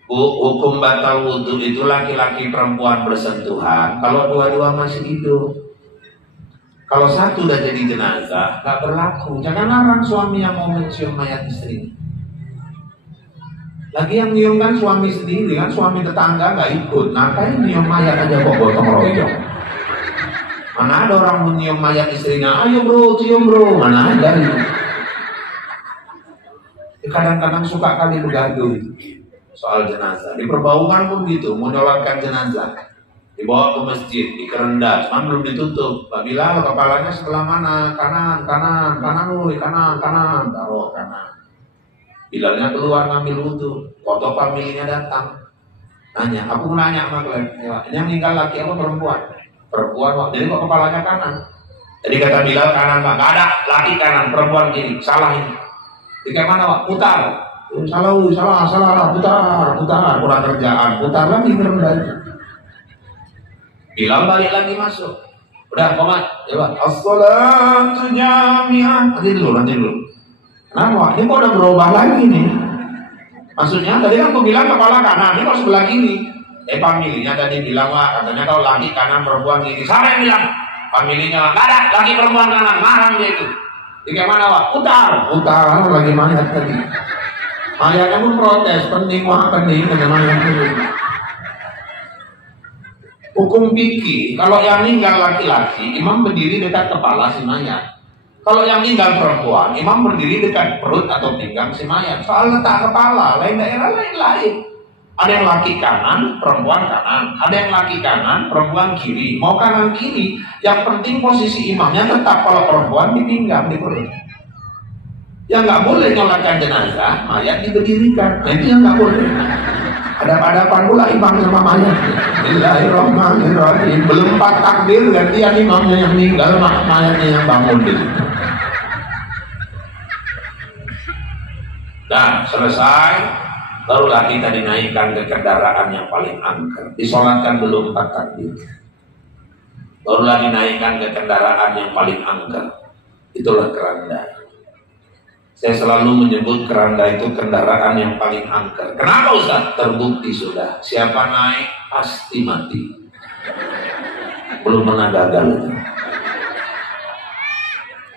Hukum batal wudhu itu laki-laki perempuan bersentuhan. Kalau dua-dua masih hidup. Kalau satu udah jadi jenazah, gak berlaku. Jangan larang suami yang mau mencium mayat istrinya. Lagi yang nyium kan suami sendiri, kan suami tetangga gak ikut. Ngapain nyium mayat aja kok gotong royong? Mana ada orang menyium mayat istrinya, ayo bro, cium bro, mana ada itu. Kadang-kadang suka kali bergaduh soal jenazah. Di perbaungan pun gitu, mau nyolatkan jenazah, dibawa ke masjid, dikerenda, cuman belum ditutup. Pak Bilal kepalanya sebelah mana? Kanan, taruh kanan. Bilalnya keluar ngambil wudhu, foto familinya datang. Nanya, aku nanya sama kalian, yang meninggal laki apa perempuan? Perempuan, jadi kok kepalanya kanan? Jadi kata Bilal kanan, Pak, nggak ada, laki kanan, perempuan kiri, salah ini. Jadi kayak mana, Pak? Putar. Salah, putar, kurang kerjaan, putar lagi berendahnya. Bilal balik lagi masuk. Udah, komat, coba. As-salatu jami'ah. Nanti dulu. Kenapa? Ini kok udah berubah lagi nih? Maksudnya tadi kan aku bilang kepala kanan, ini kok sebelah kiri. Familinya tadi bilang, Wak, katanya kalau laki kanan perempuan kiri. Siapa yang bilang? Familinya, nggak ada, laki perempuan kanan, marah dia itu. Jadi kayak mana, Wak? Putar, lagi mayat tadi. Mayatnya pun protes, penting, mayat dulu. Hukum fikih, kalau yang meninggal laki-laki, imam berdiri dekat kepala si mayat. Kalau yang meninggal perempuan, imam berdiri dekat perut atau pinggang si mayat. Soal letak kepala, lain daerah lain. Ada yang laki kanan, perempuan kanan. Ada yang laki kanan, perempuan kiri. Mau kanan kiri, yang penting posisi imamnya tetap. Kalau perempuan di pinggang, di perut. Yang nggak boleh nyolatkan jenazah, mayat diberdirikan. Nah itu yang nggak boleh. Ada pula imam sama mayat. Bismillahirrahmanirrahim. Belum 4 takbir gantian imamnya yang meninggal, mayatnya yang bangun gitu. Nah, selesai, barulah kita dinaikkan ke kendaraan yang paling angker. Disolatkan belum 4 takbir. Barulah dinaikkan ke kendaraan yang paling angker. Itulah keranda. Saya selalu menyebut keranda itu kendaraan yang paling angker. Kenapa Ustaz? Terbukti sudah. Siapa naik pasti mati. Belum pernah gagal itu.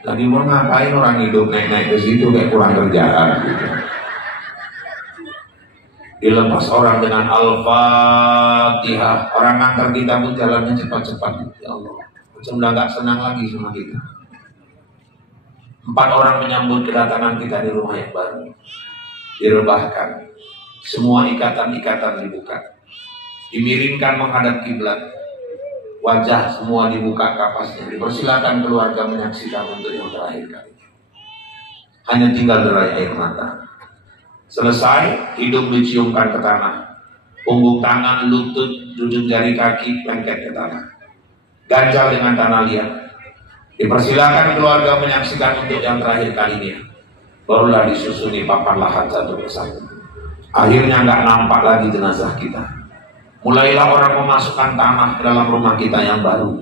Lagi mau ngapain orang hidup naik-naik ke situ kayak kurang kerjaan gitu. Dilepas orang dengan Al-Fatihah, orang ngantar kita pun jalannya cepat-cepat. Ya Allah, macam udah gak senang lagi sama kita. 4 orang menyambut kedatangan kita di rumah yang baru. Direbahkan, semua ikatan-ikatan dibuka, dimiringkan menghadap kiblat. Wajah semua dibuka kapasnya. Dipersilakan keluarga menyaksikan untuk yang terakhir kali. Hanya tinggal derai air mata. Selesai, hidung diciumkan ke tanah. Punggung tangan, lutut, ujung jari kaki lengket ke tanah. Ganjal dengan tanah liat. Dipersilakan keluarga menyaksikan untuk yang terakhir kalinya. Barulah disusuni papan lahat satu persatu. Akhirnya nggak nampak lagi jenazah kita. Mulailah orang memasukkan tanah ke dalam rumah kita yang baru.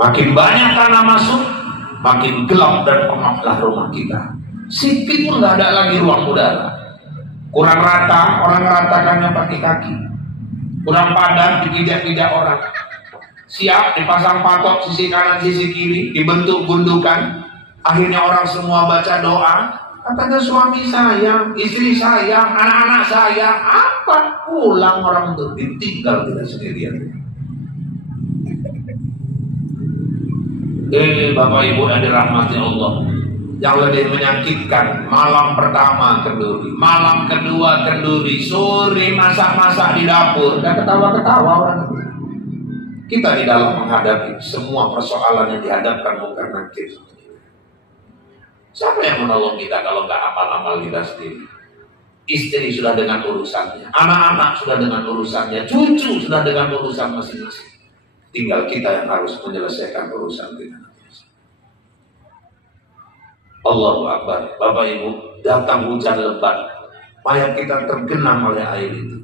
Makin banyak tanah masuk, makin gelap dan pengaplah rumah kita. Sipit pun nggak ada lagi ruang udara. Kurang rata, orang ratakannya pakai kaki. Kurang padat, dipijak-pijak orang. Siap dipasang patok sisi kanan sisi kiri, dibentuk gundukan. Akhirnya orang semua baca doa. Katanya suami sayang, istri sayang, anak-anak sayang. Apa? Pulang orang untuk ditinggal tidak sendirian. Bapak Ibu yang dirahmati Allah, yang lebih menyakitkan, malam pertama kenduri, malam kedua kenduri, sore masak-masak di dapur, dan ketawa-ketawa orang itu. Kita di dalam menghadapi semua persoalan yang dihadapkan bukan nakir. Siapa yang menolong kita kalau nggak amal-amal kita sendiri? Istri sudah dengan urusannya, anak-anak sudah dengan urusannya, cucu sudah dengan urusan masing-masing. Tinggal kita yang harus menyelesaikan urusan kita. Allahu Akbar. Bapak Ibu, datang hujan lebat, mayat kita tergenang oleh air itu.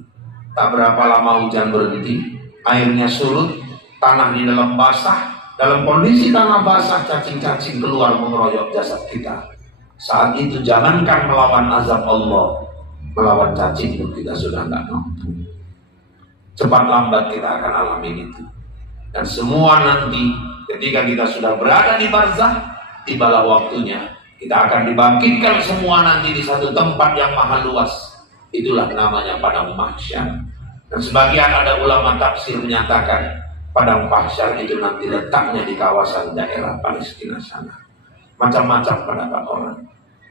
Tak berapa lama hujan berhenti, airnya surut, tanah di dalam basah. Dalam kondisi tanah basah, cacing-cacing keluar mengeroyok jasad kita. Saat itu jangankan melawan azab Allah, melawan cacing pun kita sudah tidak mampu. Cepat lambat kita akan alami itu. Dan semua nanti ketika kita sudah berada di barzah, tibalah waktunya. Kita akan dibangkitkan semua nanti di satu tempat yang maha luas. Itulah namanya padang mahsyar. Dan sebagian ada ulama tafsir menyatakan padang mahsyar itu nanti letaknya di kawasan daerah Palestina sana. Macam-macam pendapat orang.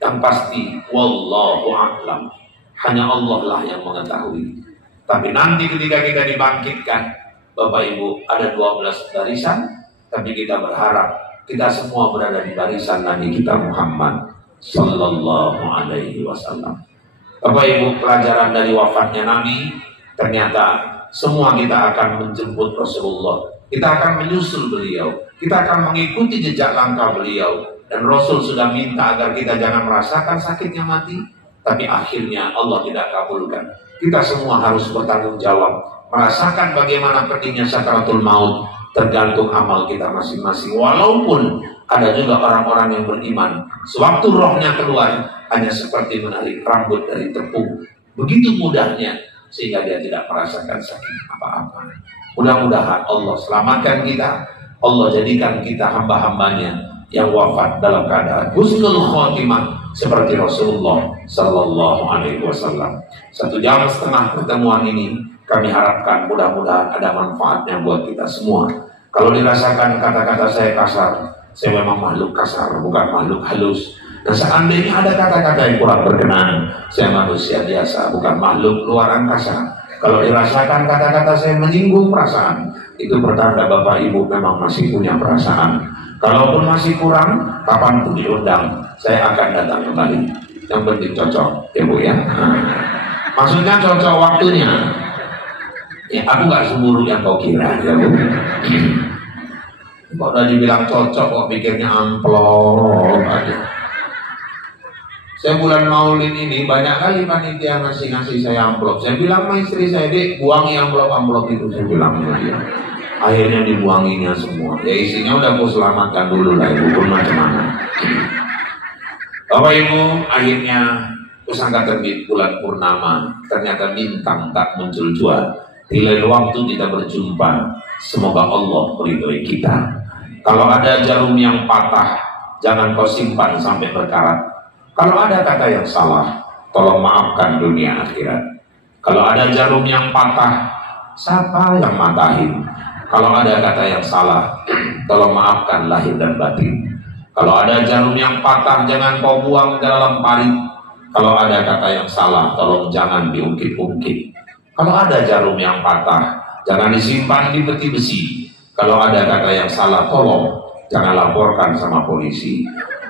Dan pasti wallahu a'lam, hanya Allah lah yang mengetahui. Tapi nanti ketika kita dibangkitkan, Bapak Ibu, ada 12 barisan, tapi kita berharap kita semua berada di barisan Nabi kita Muhammad sallallahu alaihi wasallam. Bapak Ibu, pelajaran dari wafatnya Nabi, ternyata semua kita akan menjemput Rasulullah. Kita akan menyusul beliau. Kita akan mengikuti jejak langkah beliau. Dan Rasul sudah minta agar kita jangan merasakan sakitnya mati, tapi akhirnya Allah tidak kabulkan. Kita semua harus bertanggung jawab, merasakan bagaimana pedihnya sakaratul maut, tergantung amal kita masing-masing. Walaupun ada juga orang-orang yang beriman, sewaktu rohnya keluar, hanya seperti menarik rambut dari tepung. Begitu mudahnya, sehingga dia tidak merasakan sakit apa-apa. Mudah-mudahan Allah selamatkan kita, Allah jadikan kita hamba-hambanya yang wafat dalam keadaan husnul khotimah seperti Rasulullah Sallallahu Alaihi Wasallam. 1,5 jam pertemuan ini kami harapkan mudah-mudahan ada manfaatnya buat kita semua. Kalau dirasakan kata-kata saya kasar, saya memang makhluk kasar, bukan makhluk halus. Dan seandainya ada kata-kata yang kurang berkenan, saya manusia biasa, bukan makhluk luar angkasa. Kalau dirasakan kata-kata saya menyinggung perasaan, itu pertanda Bapak Ibu memang masih punya perasaan. Kalaupun masih kurang, kapan pun diundang, saya akan datang kembali. Yang penting cocok, ya Bu ya. Maksudnya cocok waktunya. Ya, aku nggak seburuk yang kau kira, ya Bu. Kok udah dibilang cocok, kok pikirnya amplop aja. Saya bulan Maulid ini banyak kali panitia ngasih saya amplop. Saya bilang sama istri saya, Dek, buangi amplop itu. Saya bilang sama dia. Akhirnya dibuanginya semua. Ya isinya udah aku selamatkan dulu lah, Ibu, pun macam-macam. Bapak Ibu, akhirnya pusaka terbit bulan purnama. Ternyata bintang tak muncul jua. Di lain waktu kita berjumpa. Semoga Allah meridhoi kita. Kalau ada jarum yang patah, jangan kau simpan sampai berkarat. Kalau ada kata yang salah, tolong maafkan dunia akhirat. Kalau ada jarum yang patah, siapa yang matahin? Kalau ada kata yang salah, tolong maafkan lahir dan batin. Kalau ada jarum yang patah, jangan kau buang ke dalam parit. Kalau ada kata yang salah, tolong jangan diungkit-ungkit. Kalau ada jarum yang patah, jangan disimpan di peti besi. Kalau ada kata yang salah, tolong jangan laporkan sama polisi.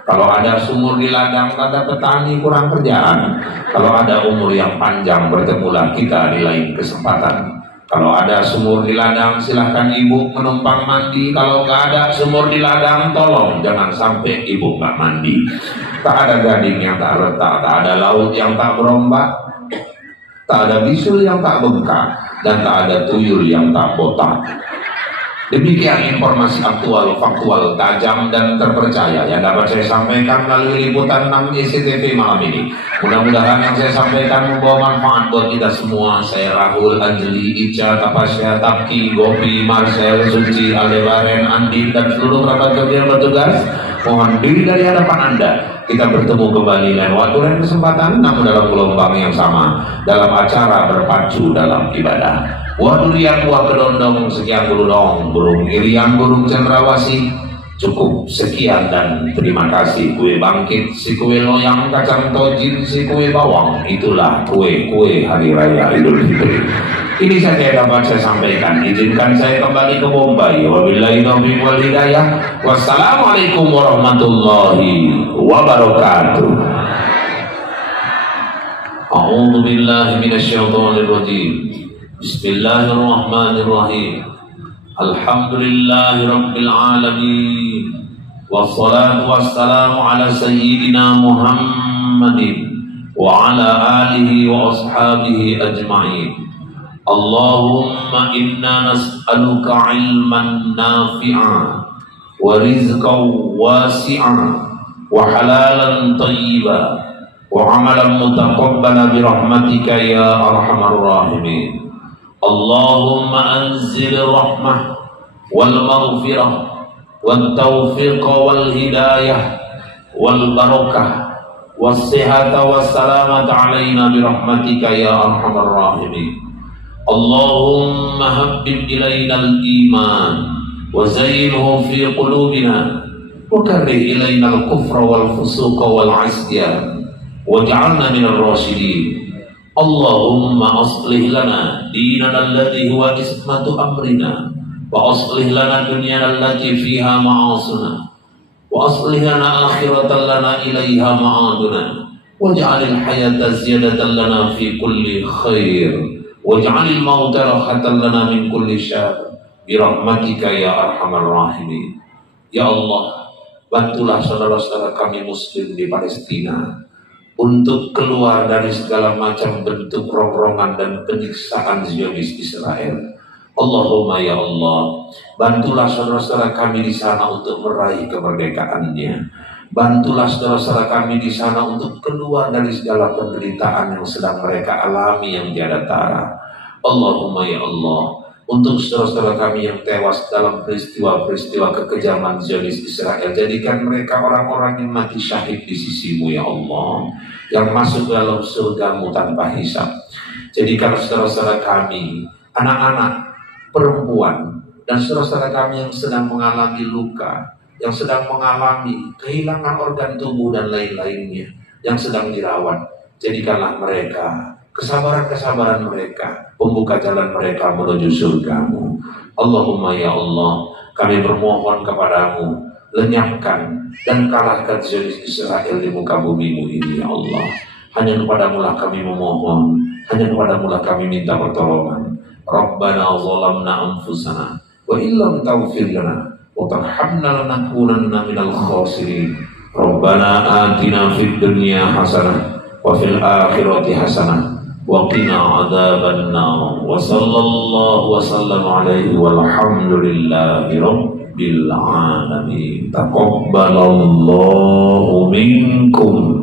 Kalau ada sumur di ladang, tanda petani kurang kerjaan. Kalau ada umur yang panjang, bertemulah kita di lain kesempatan. Kalau ada sumur di ladang, silahkan ibu menumpang mandi. Kalau nggak ada sumur di ladang, tolong jangan sampai ibu nggak mandi. Tak ada gading yang tak retak, tak ada laut yang tak berombak, tak ada bisul yang tak bengkak, dan tak ada tuyul yang tak botak. Demikian informasi aktual, faktual, tajam dan terpercaya yang dapat saya sampaikan melalui liputan 6 SCTV malam ini. Mudah-mudahan yang saya sampaikan membawa manfaat buat kita semua. Saya Rahul, Anjeli, Ica, Tapasya, Tapki, Gopi, Marcel, Suci, Aldebaran, Andi, dan seluruh kerabat kerja yang bertugas. Mohon diri dari hadapan Anda. Kita bertemu kembali lain waktu dan kesempatan, namun dalam gelombang yang sama, dalam acara berpacu dalam ibadah. Buah durian, buah kedondong, sekian burung, burung irian, burung cendrawasih. Cukup sekian dan terima kasih. Kue bangkit, si kue loyang, kacang tojin, si kue bawang. Itulah kue-kue hari raya Idul Fitri. Ini saja yang dapat saya sampaikan. Izinkan saya kembali ke Bombay. Wabillahi taufiq wal hidayah. Wassalamualaikum warahmatullahi wabarakatuh. A'udzu billahi minasyaitonir rajim. Bismillahirrahmanirrahim. Alhamdulillahi rabbil alamin. Wassalatu wassalamu ala sayyidina Muhammadin wa ala alihi wa ashabihi ajma'in. Allahumma inna nas'aluka ilman nafi'a wa rizqan wasi'a wa halalan tayyiba wa amalan mutaqabbala bi rahmatika ya arhamar rahimin. Allahumma anzil rahmah wal maghfirah wal taufiq wal hidayah wal barakah was sihhata was salamata alaina bi rahmatika ya arhamar rahimin. Allahumma habbib ilaina al iman wa zayyinhu fi qulubina wa karrih ilaina al kufra wal fusuqa wal isyan waj'alna minal rasyidin. Allahumma aslih lana dinana alladhi huwa ismatu amrina wa aslih lana dunyana allati fiha ma'asuna wa aslih lana akhiratan lana ilaiha ma'aduna waj'alil hayata ziyadatan lana fi kulli khair, waj'alil mauta rahatan lana min kulli syarr, birahmatika ya arhamar rahimin. Ya Allah, bantulah saudara-saudara kami muslim di Palestina untuk keluar dari segala macam bentuk rongrongan dan penyiksaan Zionis Israel. Allahumma ya Allah, bantulah saudara-saudara kami di sana untuk meraih kemerdekaannya. Bantulah saudara-saudara kami di sana untuk keluar dari segala penderitaan yang sedang mereka alami yang tiada tara. Allahumma ya Allah, untuk saudara-saudara kami yang tewas dalam peristiwa-peristiwa kekejaman Zionis Israel, jadikan mereka orang-orang yang mati syahid di sisimu ya Allah, yang masuk dalam surgamu tanpa hisab. Jadikan saudara-saudara kami, anak-anak, perempuan, dan saudara-saudara kami yang sedang mengalami luka, yang sedang mengalami kehilangan organ tubuh dan lain-lainnya, yang sedang dirawat, jadikanlah mereka, kesabaran-kesabaran mereka, pembuka jalan mereka menuju surgamu. Allahumma ya Allah, kami bermohon kepadamu, lenyapkan dan kalahkan Zionis Israel di muka bumimu ini ya Allah. Hanya kepadamu lah kami memohon, hanya kepadamu lah kami minta pertolongan. Rabbana zalamna anfusana wa illam taghfir lana wa tarhamna lanakunanna minal khasirin. Rabbana atina fid dunya hasanah wa fil akhirati hasanah wa qina adzabannar. Wa sallallahu wa sallam alaihi walhamdulillahi rabbil alamin. Taqabbalallahu minkum.